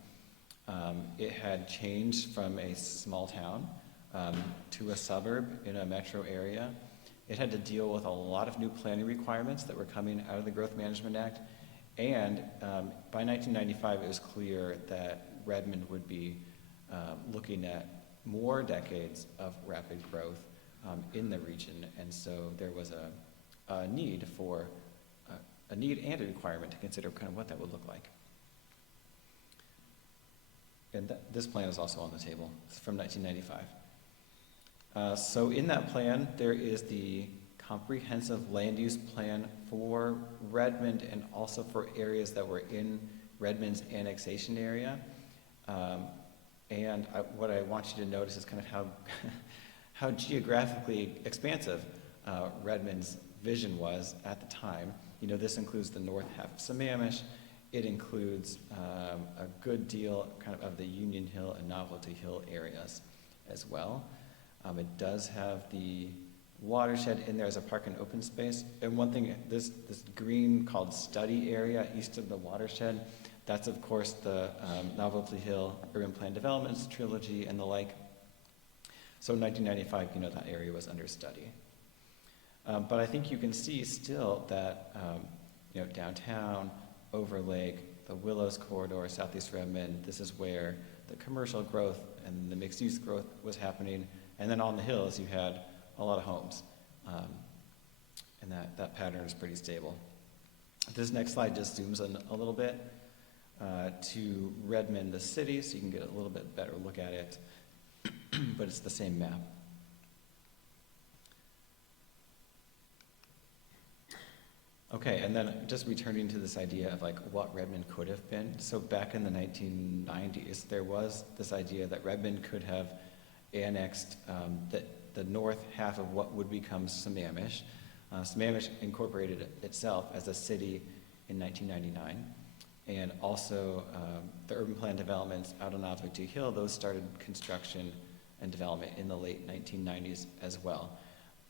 It had changed from a small town to a suburb in a metro area. It had to deal with a lot of new planning requirements that were coming out of the Growth Management Act. And by 1995, it was clear that Redmond would be looking at more decades of rapid growth in the region. And so there was a need and a requirement to consider kind of what that would look like. And this plan is also on the table. It's from 1995. So in that plan, there is the comprehensive land use plan for Redmond and also for areas that were in Redmond's annexation area. What I want you to notice is kind of how geographically expansive Redmond's vision was at the time. You know, this includes the north half of Sammamish. It includes a good deal of the Union Hill and Novelty Hill areas as well. It does have the watershed in there as a park and open space. And one thing, this green called study area east of the watershed, that's of course the Novelty Hill Urban Plan Developments Trilogy and the like. So in 1995, you know, that area was under study. But I think you can see still that, you know, downtown, Overlake, the Willows corridor, southeast Redmond, this is where the commercial growth and the mixed use growth was happening. And then on the hills, you had a lot of homes. And that pattern is pretty stable. This next slide just zooms in a little bit to Redmond, the city, so you can get a little bit better look at it. But it's the same map. Okay, and then just returning to this idea of like what Redmond could have been. So back in the 1990s, there was this idea that Redmond could have annexed the north half of what would become Sammamish. Sammamish incorporated itself as a city in 1999. And also the urban plan developments out on Oswego Hill, those started construction and development in the late 1990s as well.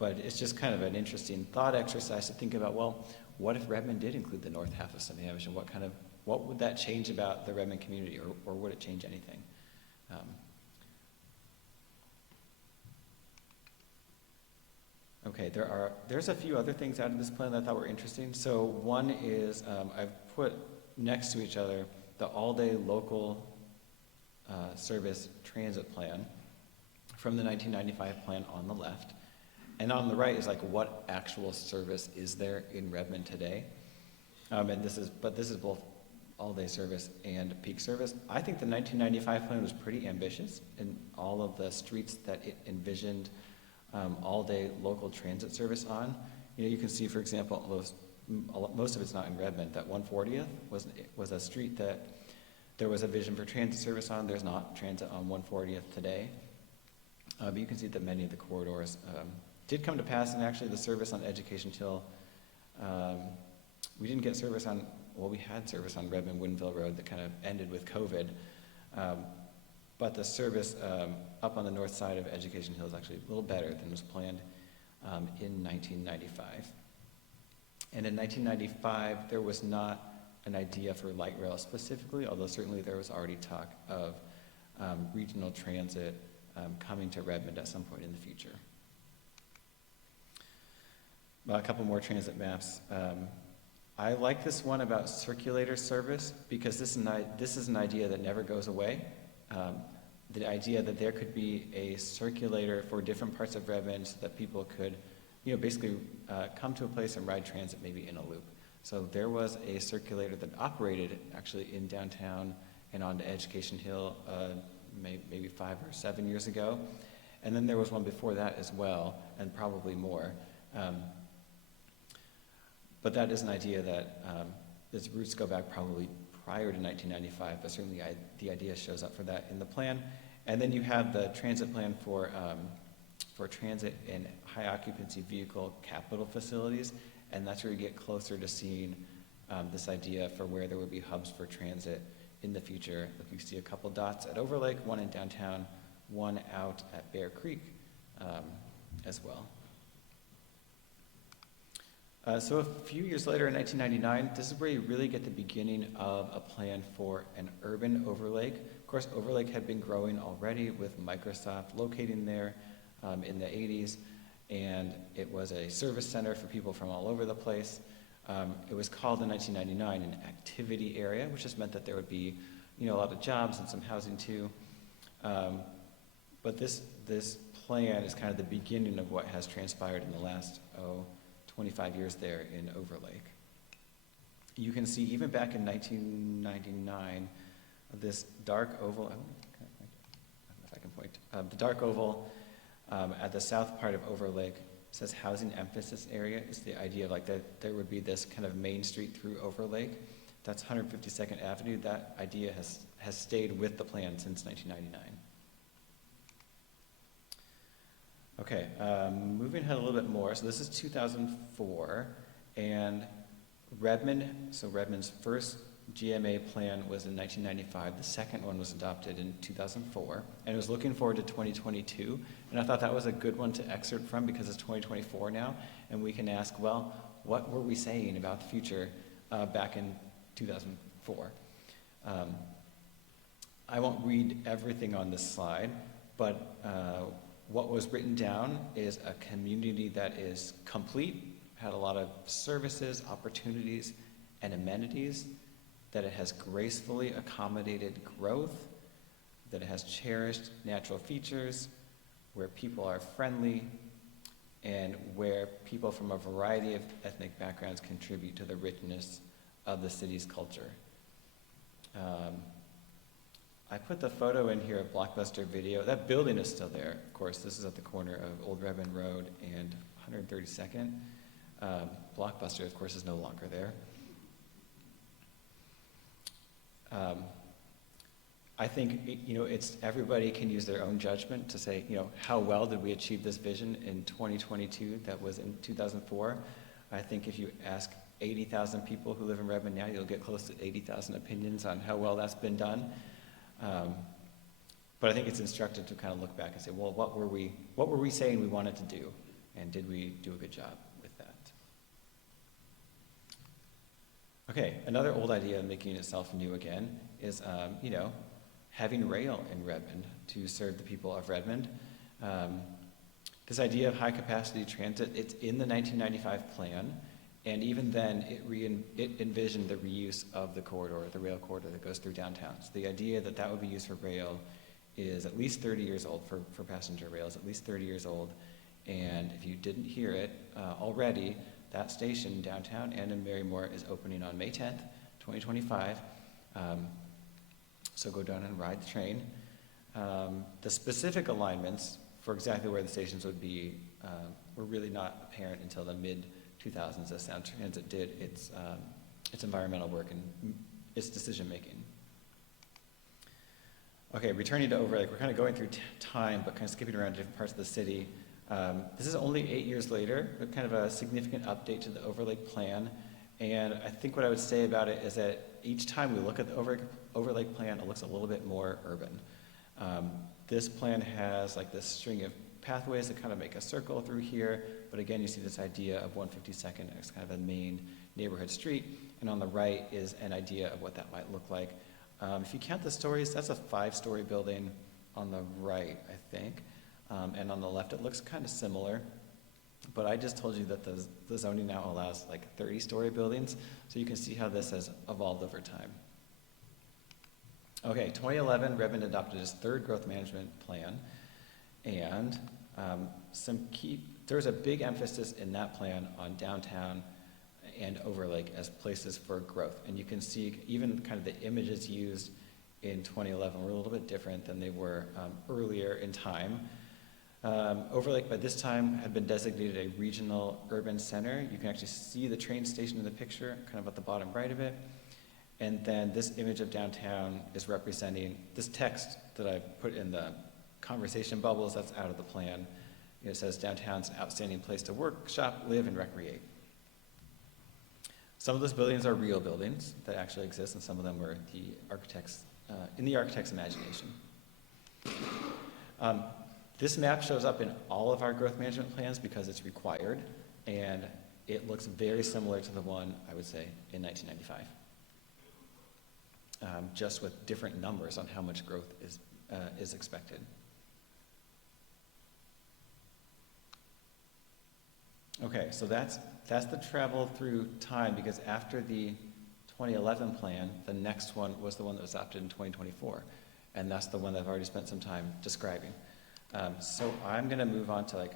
But it's just kind of an interesting thought exercise to think about, well, what if Redmond did include the north half of Sammamish, and what would that change about the Redmond community, or would it change anything? Okay, there's a few other things out of this plan that I thought were interesting. So one is I've put next to each other the all-day local service transit plan from the 1995 plan on the left. And on the right is like what actual service is there in Redmond today. And this is both all-day service and peak service. I think the 1995 plan was pretty ambitious in all of the streets that it envisioned all-day local transit service on. You know, you can see, for example, most of it's not in Redmond. That 140th was a street that there was a vision for transit service on. There's not transit on 140th today. But you can see that many of the corridors did come to pass, and actually the service on Education Hill, we didn't get service on, well, we had service on Redmond-Woodinville Road that kind of ended with COVID. But the service up on the north side of Education Hill is actually a little better than was planned in 1995. And in 1995, there was not an idea for light rail specifically, although certainly there was already talk of regional transit coming to Redmond at some point in the future. A couple more transit maps. I like this one about circulator service because this is an idea that never goes away. The idea that there could be a circulator for different parts of Redmond so that people could, you know, basically come to a place and ride transit maybe in a loop. So there was a circulator that operated actually in downtown and onto Education Hill maybe 5 or 7 years ago. And then there was one before that as well, and probably more. But that is an idea that its roots go back probably prior to 1995, but certainly the idea shows up for that in the plan. And then you have the transit plan for transit and high occupancy vehicle capital facilities, and that's where you get closer to seeing this idea for where there would be hubs for transit in the future. Like you see a couple dots at Overlake, one in downtown, one out at Bear Creek as well. So a few years later in 1999, this is where you really get the beginning of a plan for an urban Overlake. Of course, Overlake had been growing already with Microsoft locating there in the 80s, and it was a service center for people from all over the place. It was called in 1999 an activity area, which just meant that there would be, you know, a lot of jobs and some housing too. But this plan is kind of the beginning of what has transpired in the last 25 years there in Overlake. You can see even back in 1999, this dark oval, I don't know if I can point, the dark oval at the south part of Overlake says housing emphasis area. Is the idea of like that there would be this kind of main street through Overlake. That's 152nd Avenue. That idea has stayed with the plan since 1999. Okay, moving ahead a little bit more. So this is 2004, and Redmond's first GMA plan was in 1995. The second one was adopted in 2004, and it was looking forward to 2022. And I thought that was a good one to excerpt from because it's 2024 now, and we can ask, well, what were we saying about the future back in 2004? I won't read everything on this slide, but what was written down is a community that is complete, had a lot of services, opportunities, and amenities, that it has gracefully accommodated growth, that it has cherished natural features, where people are friendly, and where people from a variety of ethnic backgrounds contribute to the richness of the city's culture. I put the photo in here of Blockbuster Video. That building is still there, of course. This is at the corner of Old Redmond Road and 132nd. Blockbuster, of course, is no longer there. I think, it's everybody can use their own judgment to say, how well did we achieve this vision in 2022 that was in 2004? I think if you ask 80,000 people who live in Redmond now, you'll get close to 80,000 opinions on how well that's been done. But I think it's instructive to kind of look back and say, well, what were we saying we wanted to do? And did we do a good job with that? Okay, another old idea making itself new again is, having rail in Redmond to serve the people of Redmond. This idea of high-capacity transit, it's in the 1995 plan, and even then, it envisioned the reuse of the corridor, the rail corridor that goes through downtown. So the idea that that would be used for rail is at least 30 years old, for passenger rails, at least 30 years old. And if you didn't hear it already, that station downtown and in Marymore is opening on May 10th, 2025. So go down and ride the train. The specific alignments for exactly where the stations would be were really not apparent until the mid-2000s as Sound Transit did its environmental work and its decision-making. Okay, returning to Overlake, we're kind of going through time, but kind of skipping around different parts of the city. This is only 8 years later, but kind of a significant update to the Overlake plan. And I think what I would say about it is that each time we look at the Overlake plan, it looks a little bit more urban. This plan has like this string of pathways that kind of make a circle through here, but again, you see this idea of 152nd as kind of a main neighborhood street, and on the right is an idea of what that might look like. If you count the stories, that's a 5-story building on the right, I think, and on the left it looks kind of similar. But I just told you that the zoning now allows like 30-story buildings, so you can see how this has evolved over time. Okay, 2011, Redmond adopted its third growth management plan, and there was a big emphasis in that plan on downtown and Overlake as places for growth. And you can see even kind of the images used in 2011 were a little bit different than they were earlier in time. Overlake by this time had been designated a regional urban center. You can actually see the train station in the picture, kind of at the bottom right of it. And then this image of downtown is representing this text that I put in the conversation bubbles. That's out of the plan. It says downtown's an outstanding place to work, shop, live, and recreate. Some of those buildings are real buildings that actually exist, and some of them were the architect's in the architect's imagination. This map shows up in all of our growth management plans because it's required, and it looks very similar to the one, I would say, in 1995, just with different numbers on how much growth is expected. Okay, so that's the travel through time, because after the 2011 plan, the next one was the one that was adopted in 2024, and that's the one that I've already spent some time describing. So I'm going to move on to like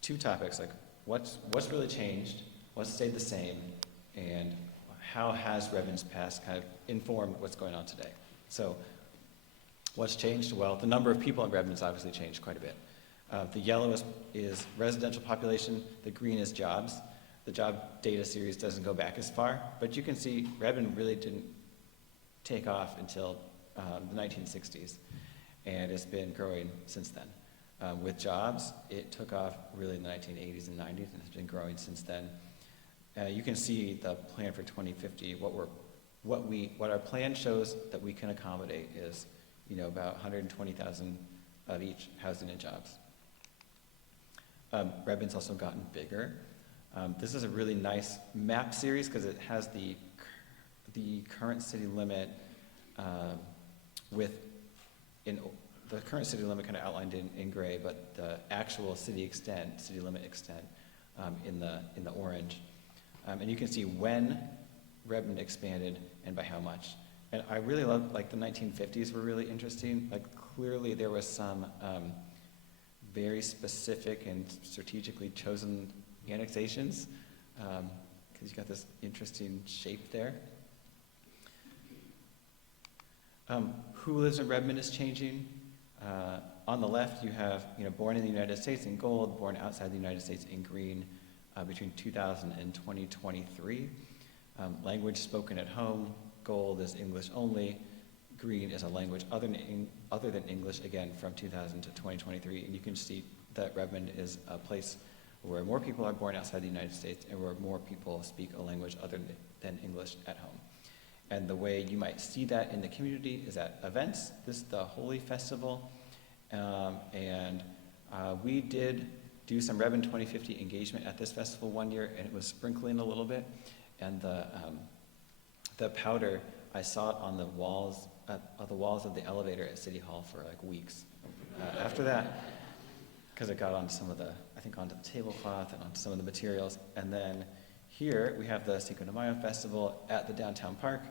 2 topics, like what's really changed, what's stayed the same, and how has Redmond's past kind of informed what's going on today. So what's changed? Well, the number of people in Redmond's obviously changed quite a bit. The yellow is residential population, the green is jobs. The job data series doesn't go back as far, but you can see Redmond really didn't take off until the 1960s. And it's been growing since then. With jobs, it took off really in the 1980s and 90s, and it's been growing since then. You can see the plan for 2050. What our plan shows that we can accommodate is, about 120,000 of each housing and jobs. Redmond's also gotten bigger. This is a really nice map series because it has the current city limit the current city limit kind of outlined in gray, but the actual city limit extent in the orange. And you can see when Redmond expanded and by how much. And I really love, like the 1950s were really interesting. Like clearly there was some very specific and strategically chosen annexations because you got this interesting shape there. Who lives in Redmond is changing. On the left, you have born in the United States in gold, born outside the United States in green. between 2000 and 2023. Language spoken at home, gold is English only, green is a language other than English, again, from 2000 to 2023. And you can see that Redmond is a place where more people are born outside the United States and where more people speak a language other than English at home. And the way you might see that in the community is at events. This is the Holy Festival. We did do some Redmond 2050 engagement at this festival one year, and it was sprinkling a little bit. And the powder, I saw it on the walls of the elevator at City Hall for like weeks. After that, because it got on some of onto the tablecloth and onto some of the materials. And then here we have the Cinco de Mayo festival at the downtown park.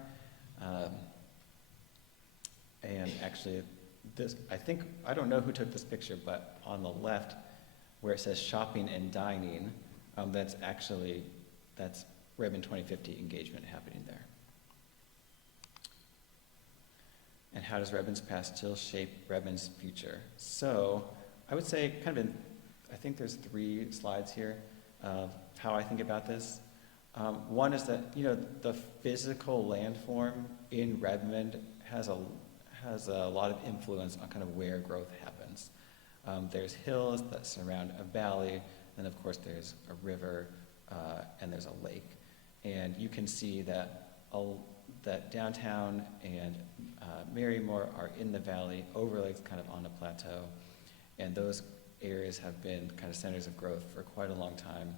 And actually, I don't know who took this picture, but on the left, where it says shopping and dining, that's Redmond 2050 engagement happening there. And how does Redmond's past still shape Redmond's future? So I would say I think there's 3 slides here of how I think about this. One is that, the physical landform in Redmond has a lot of influence on kind of where growth happens. There's hills that surround a valley, and of course there's a river, and there's a lake. And you can see that downtown and Marymore are in the valley, overlays kind of on a plateau, and those areas have been kind of centers of growth for quite a long time.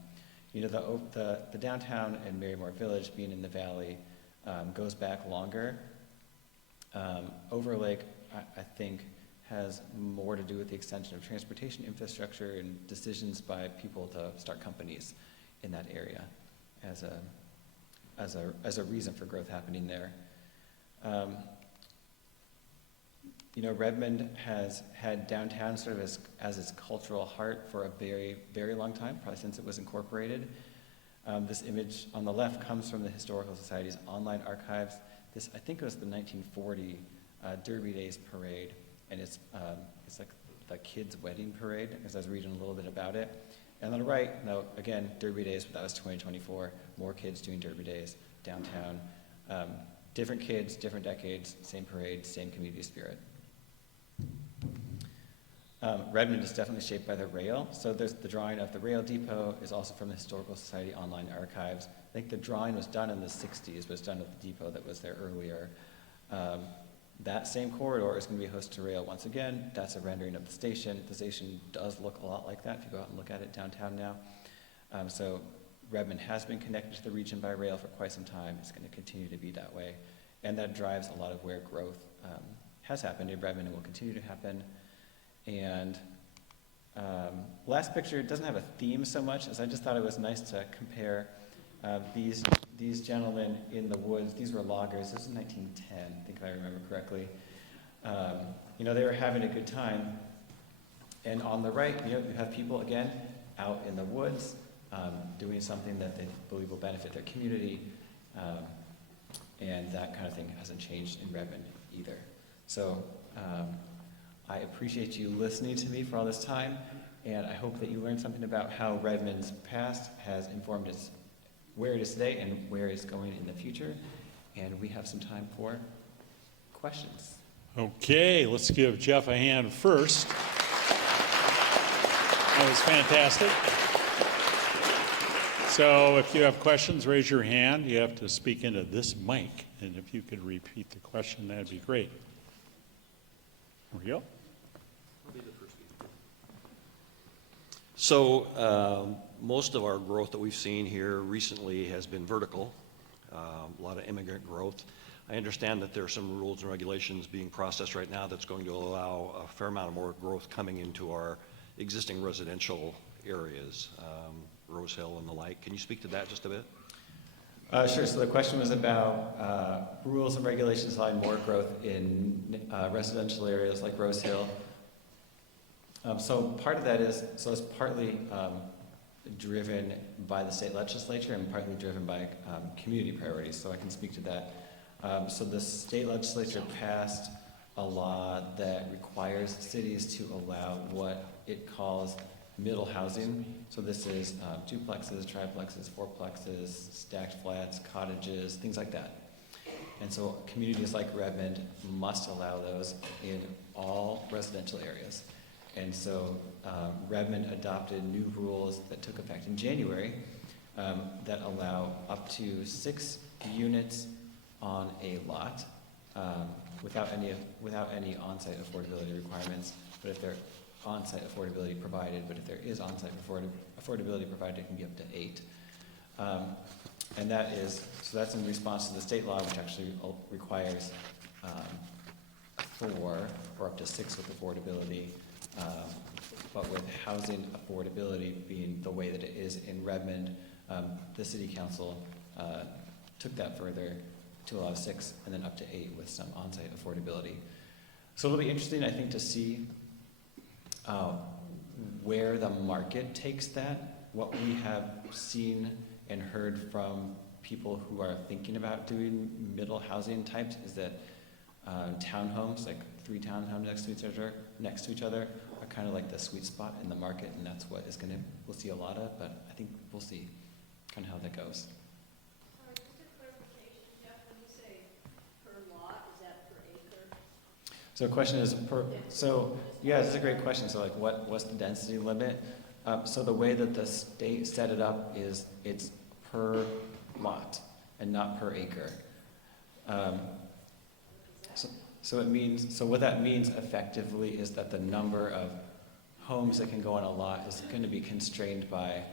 The downtown and Marymore Village being in the valley goes back longer. Overlake, I think, has more to do with the extension of transportation infrastructure and decisions by people to start companies in that area as a reason for growth happening there. Redmond has had downtown sort of as its cultural heart for a very, very long time, probably since it was incorporated. This image on the left comes from the Historical Society's online archives. This, I think, was the 1940 Derby Days parade, and it's like the kids' wedding parade, because I was reading a little bit about it. And on the right, again, Derby Days, but that was 2024, more kids doing Derby Days downtown. Different kids, different decades, same parade, same community spirit. Redmond is definitely shaped by the rail. So there's the drawing of the rail depot is also from the Historical Society online archives. I think the drawing was done in the 60s, but it's done at the depot that was there earlier. That same corridor is going to be host to rail once again. That's a rendering of the station. The station does look a lot like that if you go out and look at it downtown now. So Redmond has been connected to the region by rail for quite some time. It's going to continue to be that way. And that drives a lot of where growth has happened in Redmond and will continue to happen. And last picture doesn't have a theme so much, as I just thought it was nice to compare these gentlemen in the woods. These were loggers. This was 1910, I think if I remember correctly. They were having a good time. And on the right, you have people, again, out in the woods, doing something that they believe will benefit their community. And that kind of thing hasn't changed in Redmond either. So I appreciate you listening to me for all this time, and I hope that you learned something about how Redmond's past has informed where it is today and where it's going in the future. And we have some time for questions. Okay, let's give Jeff a hand first. That was fantastic. So if you have questions, raise your hand. You have to speak into this mic, and if you could repeat the question, that'd be great. There we go. So most of our growth that we've seen here recently has been vertical, a lot of immigrant growth. I understand that there are some rules and regulations being processed right now that's going to allow a fair amount of more growth coming into our existing residential areas, Rose Hill and the like. Can you speak to that just a bit? Sure. So the question was about rules and regulations allowing more growth in residential areas like Rose Hill. So part of that is, it's partly driven by the state legislature and partly driven by community priorities, so I can speak to that. So the state legislature passed a law that requires cities to allow what it calls middle housing. So this is duplexes, triplexes, fourplexes, stacked flats, cottages, things like that. And so communities like Redmond must allow those in all residential areas. And so Redmond adopted new rules that took effect in January that allow up to 6 units on a lot without any on-site affordability requirements. But if they're on-site affordability provided, but if there is on-site affordability provided, it can be up to 8. And that's in response to the state law, which actually requires 4 or up to 6 with affordability. But with housing affordability being the way that it is in Redmond, the city council took that further to allow 6 and then up to 8 with some on-site affordability. So it'll be interesting, I think, to see where the market takes that. What we have seen and heard from people who are thinking about doing middle housing types is that townhomes, like 3 townhomes next to each other, are kind of like the sweet spot in the market, and that's what we'll see a lot of, but I think we'll see kind of how that goes. Sorry, just a clarification, Jeff, when you say per lot, is that per acre? So the question is yeah, this is a great question. So like what's the density limit? So the way that the state set it up is it's per lot and not per acre. So what that means effectively is that the number of homes that can go on a lot is going to be constrained by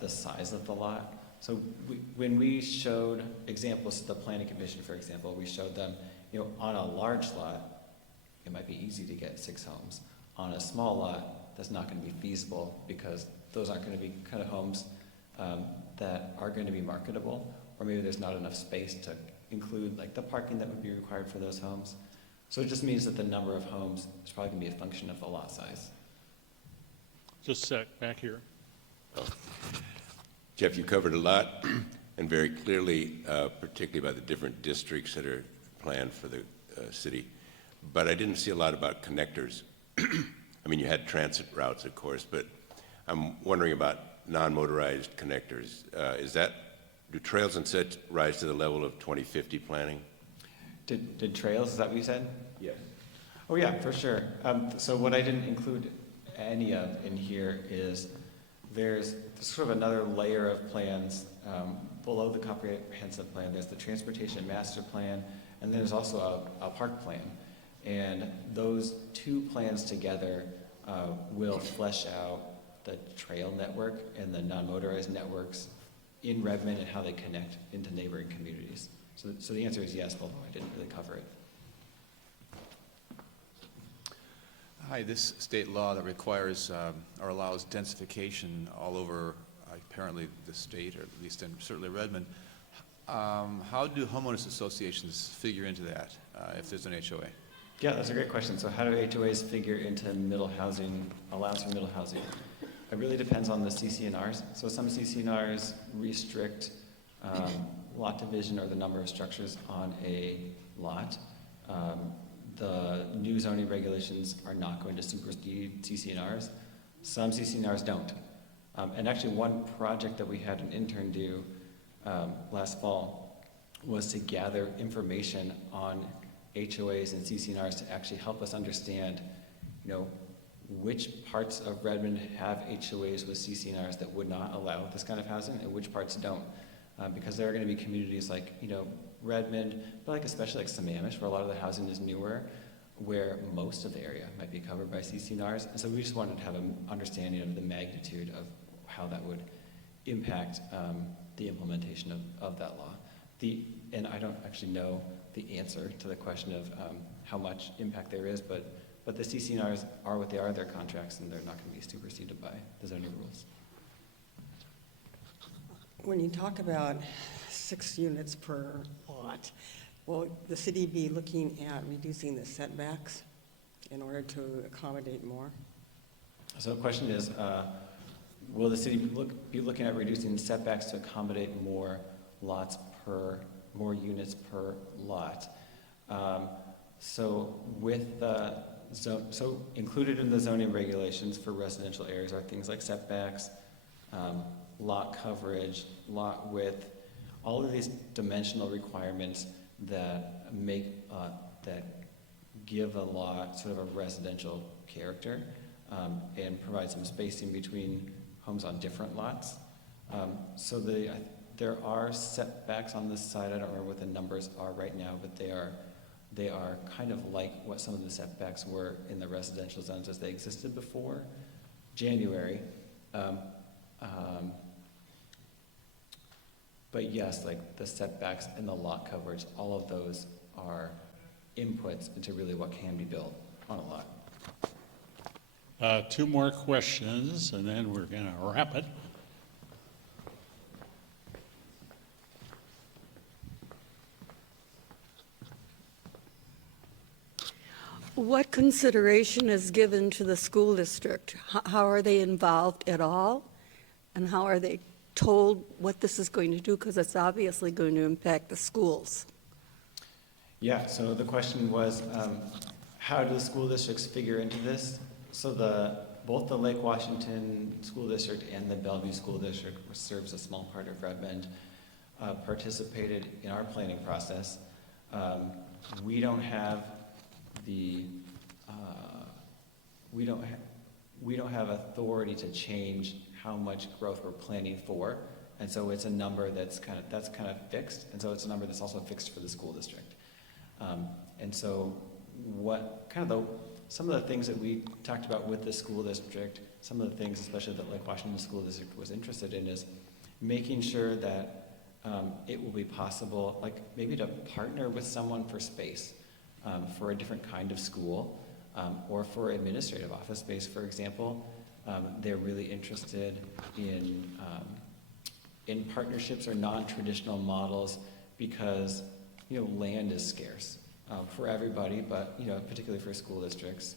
the size of the lot. So when we showed examples to the planning commission, for example, we showed them, on a large lot, it might be easy to get 6 homes. On a small lot, that's not going to be feasible because those aren't going to be kind of homes that are going to be marketable, or maybe there's not enough space to include like the parking that would be required for those homes. So it just means that the number of homes is probably going to be a function of the lot size. Just a sec, back here. Jeff, you covered a lot and very clearly, particularly about the different districts that are planned for the city. But I didn't see a lot about connectors. I mean, you had transit routes, of course, but I'm wondering about non-motorized connectors. Do trails and such rise to the level of 2050 planning? Did trails, is that what you said? Yes. Oh yeah, for sure. So what I didn't include any of in here is there's sort of another layer of plans below the comprehensive plan. There's the transportation master plan, and there's also a park plan. And those 2 plans together will flesh out the trail network and the non-motorized networks in Redmond and how they connect into neighboring communities. So the answer is yes, although I didn't really cover it. Hi, this state law that requires or allows densification all over apparently the state, or at least in certainly Redmond, how do homeowners associations figure into that if there's an HOA? Yeah, that's a great question. So how do HOAs figure into middle housing, allowance for middle housing? It really depends on the CC&Rs. So some CC&Rs restrict lot division or the number of structures on a lot. The new zoning regulations are not going to supersede CC&Rs. Some CC&Rs don't. And actually one project that we had an intern do last fall was to gather information on HOAs and CC&Rs to actually help us understand, which parts of Redmond have HOAs with CC&Rs that would not allow this kind of housing and which parts don't. Because there are going to be communities like, Redmond, but like especially like Sammamish, where a lot of the housing is newer, where most of the area might be covered by CC&Rs. And so we just wanted to have an understanding of the magnitude of how that would impact the implementation of that law. And I don't actually know the answer to the question of how much impact there is, but the CC&Rs are what they are, they're contracts, and they're not going to be superseded by the zoning rules. When you talk about 6 units per lot, will the city be looking at reducing the setbacks in order to accommodate more? So the question is, will the city be looking at reducing setbacks to accommodate more units per lot? So with the so included in the zoning regulations for residential areas are things like setbacks, lot coverage, lot width, all of these dimensional requirements that make, that give a lot sort of a residential character, and provide some spacing between homes on different lots. So there are setbacks on this side. I don't remember what the numbers are right now, but they are kind of like what some of the setbacks were in the residential zones as they existed before January. But yes, like the setbacks and the lot coverage, all of those are inputs into really what can be built on a lot. Two more questions, and then we're going to wrap it. What consideration is given to the school district? How are they involved at all? And how are they told what this is going to do? Because it's obviously going to impact the schools. Yeah, so the question was, how do the school districts figure into this? So both the Lake Washington School District and the Bellevue School District, which serves a small part of Redmond, participated in our planning process. We don't have authority to change how much growth we're planning for, and so it's a number that's kind of fixed, and so it's a number that's also fixed for the school district. And so some of the things that we talked about with the school district, some of the things especially that Lake Washington School District was interested in is making sure that it will be possible, like maybe to partner with someone for space, for a different kind of school, or for administrative office space, for example. They're really interested in partnerships or non-traditional models because, land is scarce for everybody, but, particularly for school districts.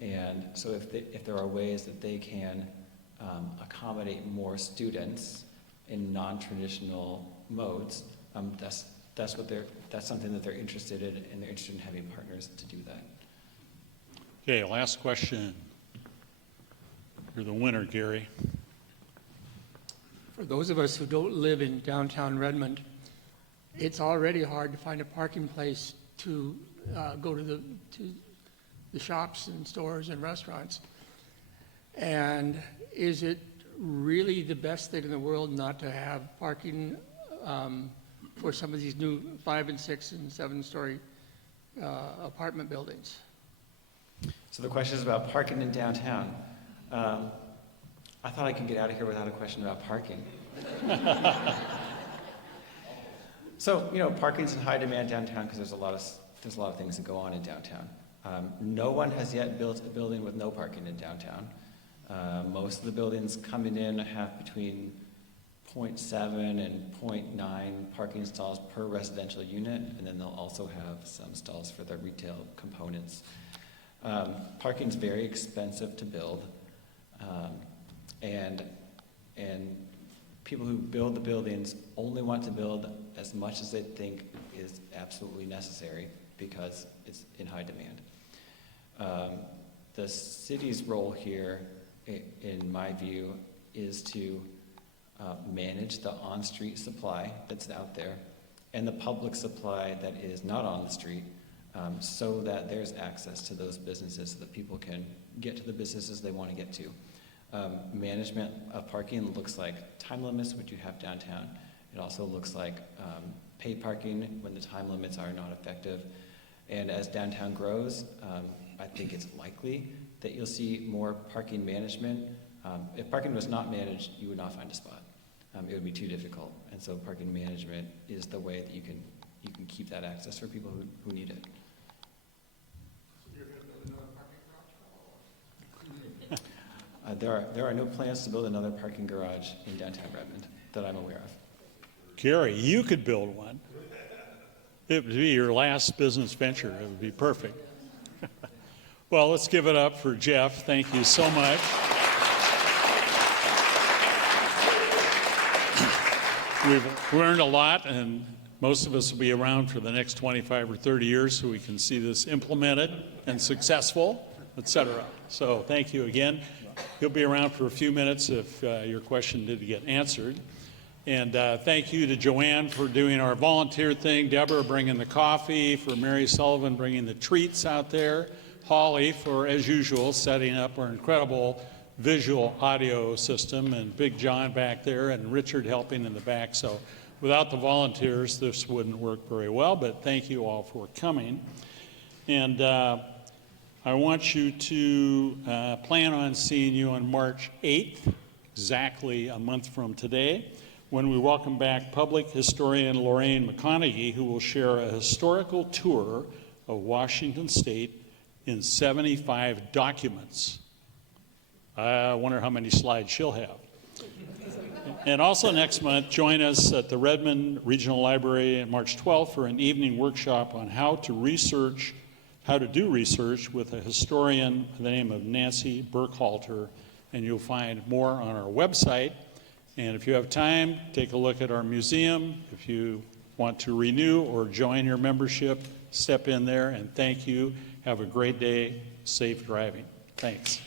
And so if there are ways that they can accommodate more students in non-traditional modes, that's something that they're interested in, and they're interested in having partners to do that. Okay, last question. You're the winner, Gary. For those of us who don't live in downtown Redmond, it's already hard to find a parking place to go to the shops and stores and restaurants. And is it really the best thing in the world not to have parking for some of these new 5 and 6 and 7-story apartment buildings? So the question is about parking in downtown. I thought I could get out of here without a question about parking. So, parking's in high demand downtown because there's a lot of things that go on in downtown. No one has yet built a building with no parking in downtown. Most of the buildings coming in have between 0.7 and 0.9 parking stalls per residential unit, and then they'll also have some stalls for the retail components. Parking's very expensive to build, and people who build the buildings only want to build as much as they think is absolutely necessary because it's in high demand. The city's role here, in my view, is to manage the on-street supply that's out there and the public supply that is not on the street, so that there's access to those businesses so that people can get to the businesses they want to get to. Management of parking looks like time limits, which you have downtown. It also looks like paid parking when the time limits are not effective. And as downtown grows, I think it's likely that you'll see more parking management. If parking was not managed, you would not find a spot. It would be too difficult. And so parking management is the way that you can keep that access for people who need it. There are no plans to build another parking garage in downtown Redmond that I'm aware of. Gary, you could build one. It would be your last business venture. It would be perfect. Well, let's give it up for Jeff. Thank you so much. We've learned a lot, and most of us will be around for the next 25 or 30 years so we can see this implemented and successful, et cetera. So thank you again. He'll be around for a few minutes if your question didn't get answered. And thank you to Joanne for doing our volunteer thing, Deborah bringing the coffee, for Mary Sullivan bringing the treats out there, Holly for, as usual, setting up our incredible visual audio system, and Big John back there, and Richard helping in the back. So without the volunteers, this wouldn't work very well, but thank you all for coming. And I want you to plan on seeing you on March 8th, exactly a month from today, when we welcome back public historian Lorraine McConaughey, who will share a historical tour of Washington State in 75 documents. I wonder how many slides she'll have. And also next month, join us at the Redmond Regional Library on March 12th for an evening workshop on how to do research with a historian by the name of Nancy Burkhalter, and you'll find more on our website. And if you have time, take a look at our museum. If you want to renew or join your membership, step in there, and thank you. Have a great day. Safe driving. Thanks.